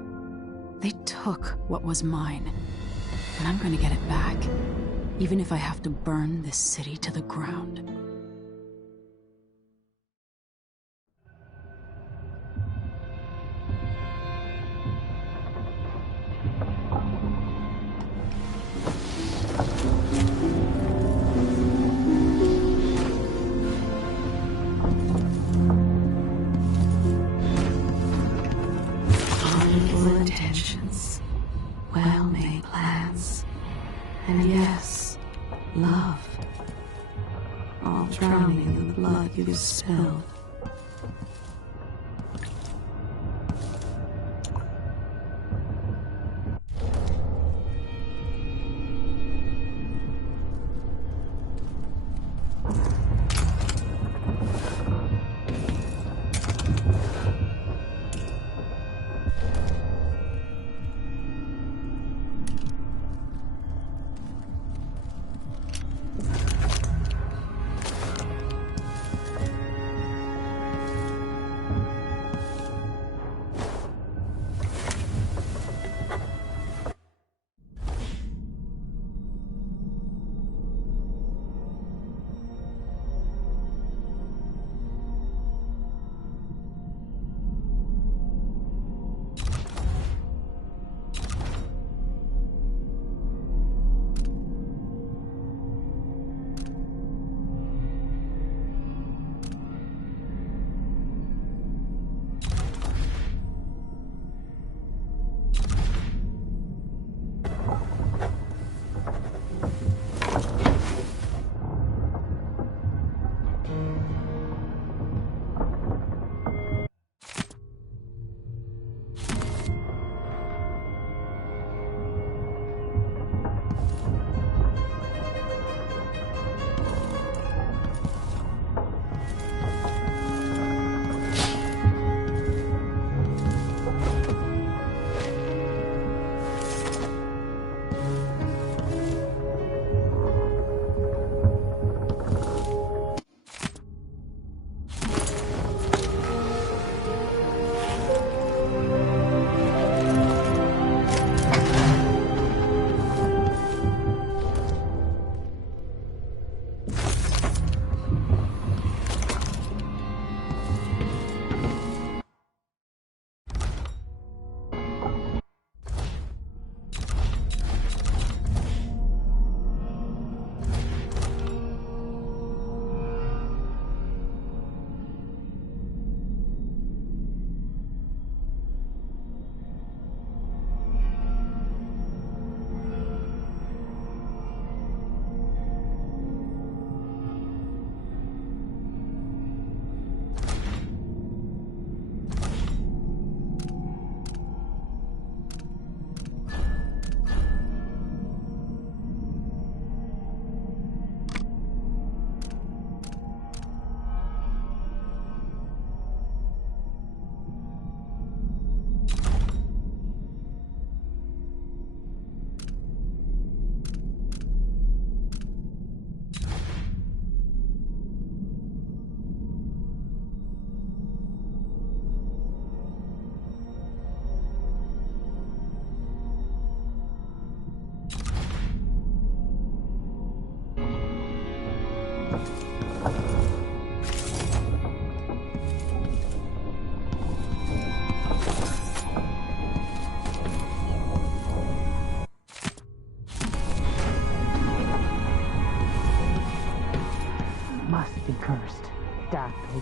They took what was mine, and I'm gonna get it back, even if I have to burn this city to the ground. Intentions, well-made plans, and yes, love, all drowning in the blood you've spilled.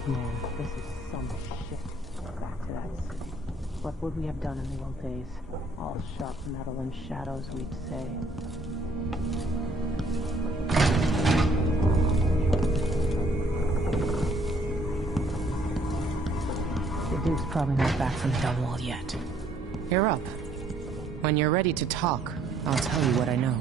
man, this is some shit. Back to that city. What would we have done in the old days? All sharp metal and shadows, we'd say. The Duke's probably not back from Dunwall yet. You're up. When you're ready to talk, I'll tell you what I know.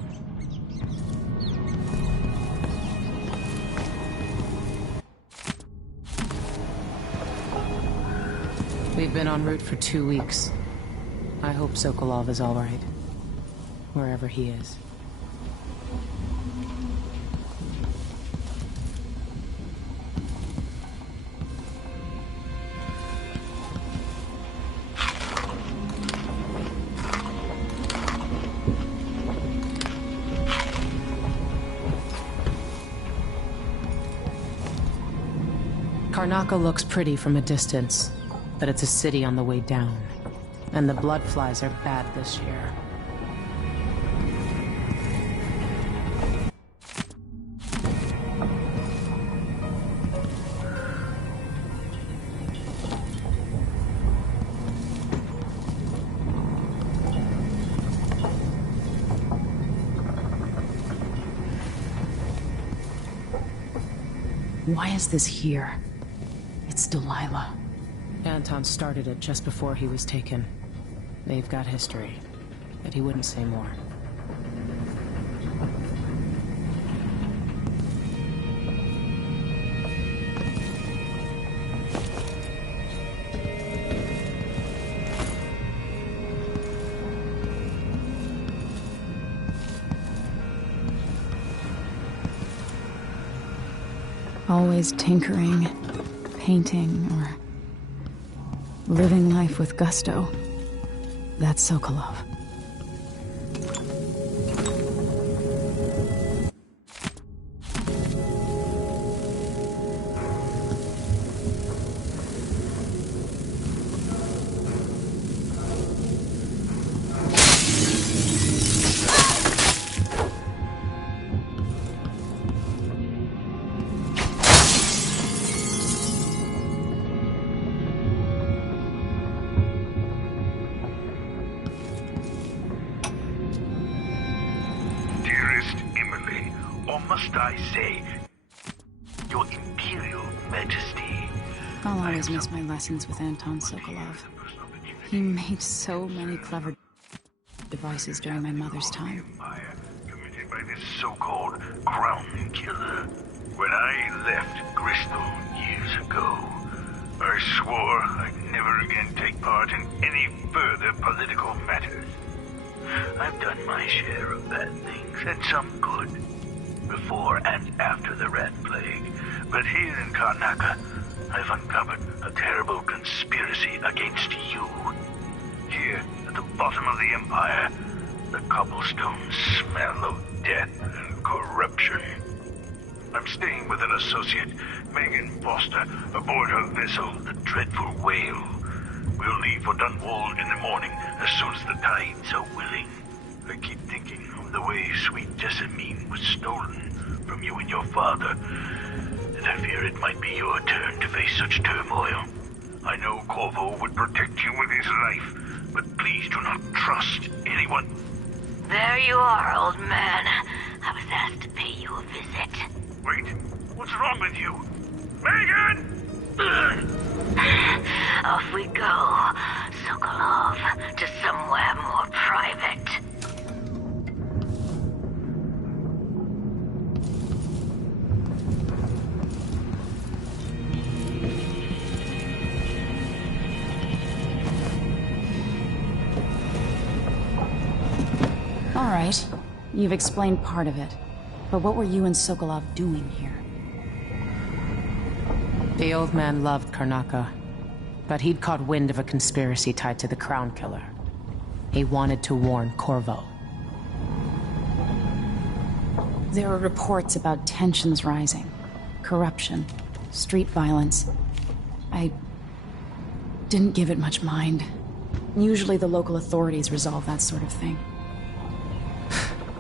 We've been en route for 2 weeks. I hope Sokolov is all right, wherever he is. Karnaca looks pretty from a distance, but it's a city on the way down. And the blood flies are bad this year. Why is this here? It's Delilah. Anton started it just before he was taken. They've got history, but he wouldn't say more. Always tinkering, painting, or living life with gusto. That's Sokolov. Must I say, Your Imperial Majesty? I'll always miss my lessons with Anton Sokolov. He made so many clever devices during my mother's time. Committed by this so-called Crown Killer. When I left Bristol years ago, I swore I'd never again take part in any further political matters. I've done my share of bad things, and some good, before and after the Rat Plague. But here in Karnaca, I've uncovered a terrible conspiracy against you. Here, at the bottom of the Empire, the cobblestones smell of death and corruption. I'm staying with an associate, Megan Foster, aboard her vessel, the Dreadful Whale. We'll leave for Dunwall in the morning, as soon as the tides are willing. I keep thinking of the way sweet Jessamine was stolen from you and your father, and I fear it might be your turn to face such turmoil. I know Corvo would protect you with his life, but please do not trust anyone. There you are, old man. I was asked to pay you a visit. Wait, what's wrong with you? Megan! Off we go, Sokolov, to somewhere more private. All right, you've explained part of it. But what were you and Sokolov doing here? The old man loved Karnaca, but he'd caught wind of a conspiracy tied to the Crown Killer. He wanted to warn Corvo. There were reports about tensions rising, corruption, street violence. I didn't give it much mind. Usually the local authorities resolve that sort of thing.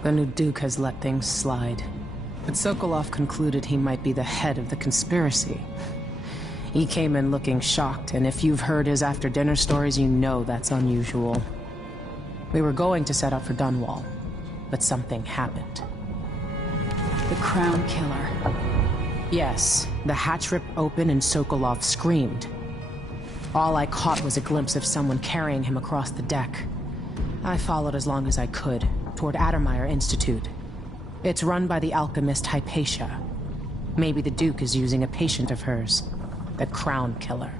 The new Duke has let things slide. But Sokolov concluded he might be the head of the conspiracy. He came in looking shocked, and if you've heard his after-dinner stories, you know that's unusual. We were going to set up for Dunwall, but something happened. The Crown Killer. Yes, the hatch ripped open and Sokolov screamed. All I caught was a glimpse of someone carrying him across the deck. I followed as long as I could, toward Addermeyer Institute. It's run by the alchemist Hypatia. Maybe the Duke is using a patient of hers, the Crown Killer.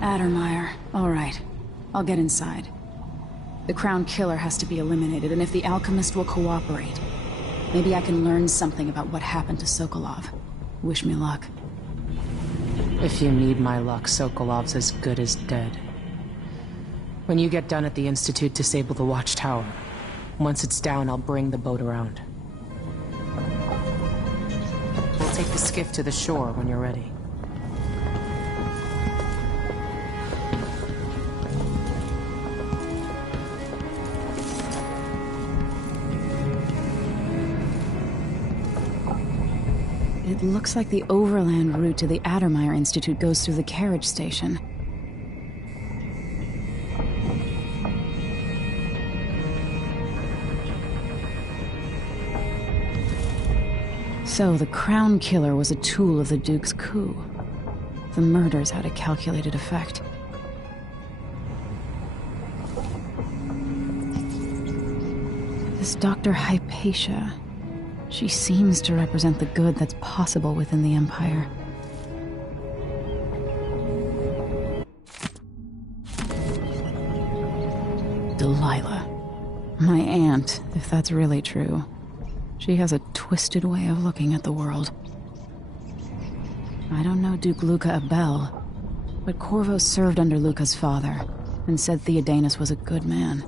Addermeyer. All right. I'll get inside. The Crown Killer has to be eliminated, and if the alchemist will cooperate, maybe I can learn something about what happened to Sokolov. Wish me luck. If you need my luck, Sokolov's as good as dead. When you get done at the Institute, disable the watchtower. Once it's down, I'll bring the boat around. We'll take the skiff to the shore when you're ready. It looks like the overland route to the Addermeyer Institute goes through the carriage station. So, the Crown Killer was a tool of the Duke's coup. The murders had a calculated effect. This Dr. Hypatia, she seems to represent the good that's possible within the Empire. Delilah. My aunt, if that's really true. She has a twisted way of looking at the world. I don't know Duke Luca Abel, but Corvo served under Luca's father, and said Theodanus was a good man.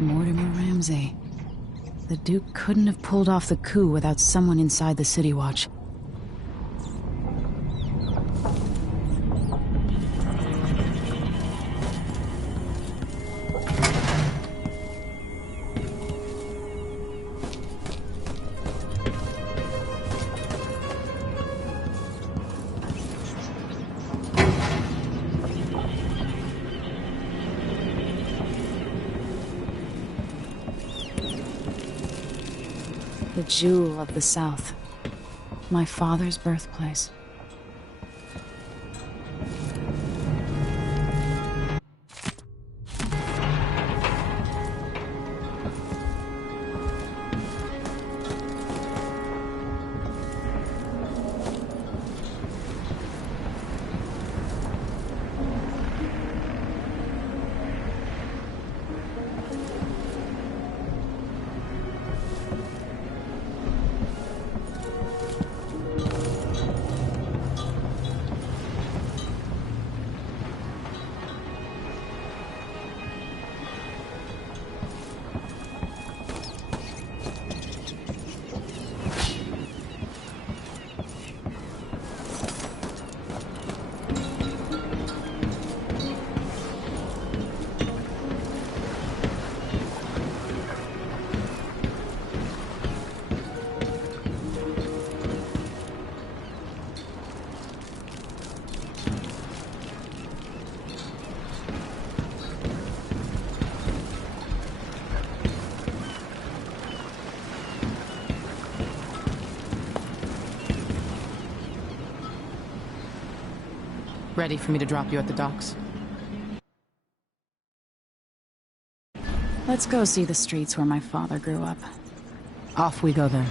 Mortimer Ramsay. The Duke couldn't have pulled off the coup without someone inside the City Watch. The jewel of the South. My father's birthplace. Ready for me to drop you at the docks? Let's go see the streets where my father grew up. Off we go then.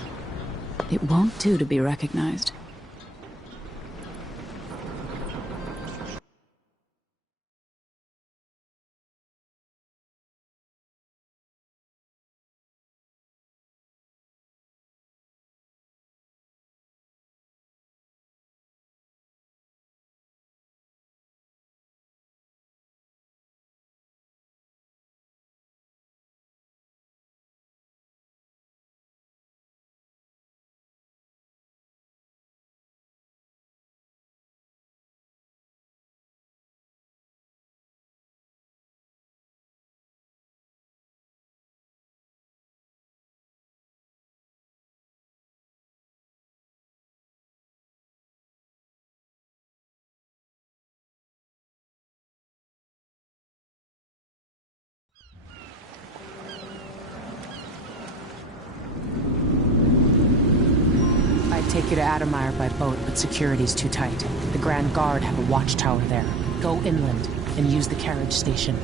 It won't do to be recognized. take you to Adamire by boat, but security's too tight. The Grand Guard have a watchtower there. Go inland and use the carriage station.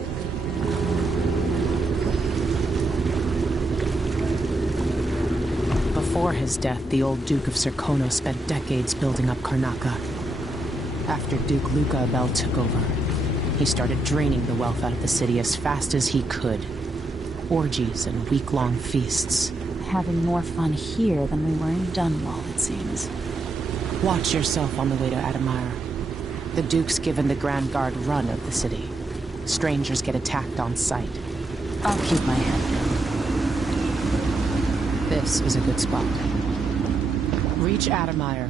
Before his death, the old Duke of Serkonos spent decades building up Karnaca. After Duke Luca Abel took over, he started draining the wealth out of the city as fast as he could. Orgies and week-long feasts. Having more fun here than we were in Dunwall, it seems. Watch yourself on the way to Adamire. The Duke's given the Grand Guard run of the city. Strangers get attacked on sight. I'll keep my head down. This is a good spot. Reach Adamire,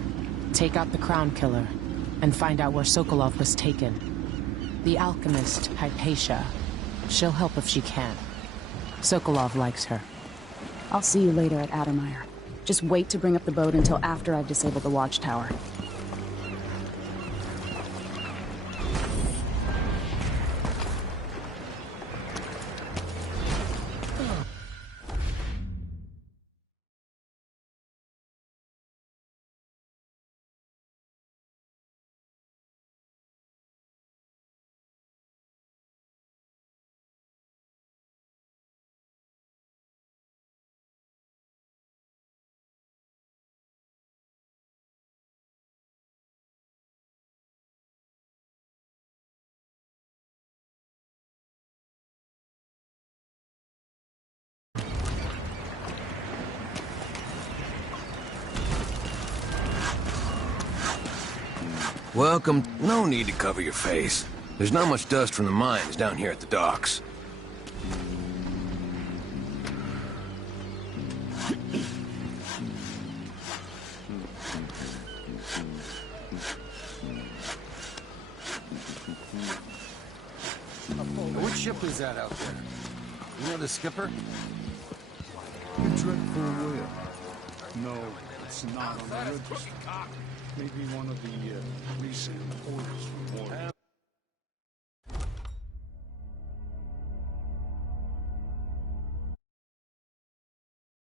take out the Crown Killer, and find out where Sokolov was taken. The alchemist, Hypatia. She'll help if she can. Sokolov likes her. I'll see you later at Adamire. Just wait to bring up the boat until after I've disabled the watchtower. Welcome. No need to cover your face. There's not much dust from the mines down here at the docks. Which ship is that out there? You know the skipper? The Dreadful Whale. No, it's not on the register. Maybe one of the recent orders from Warren.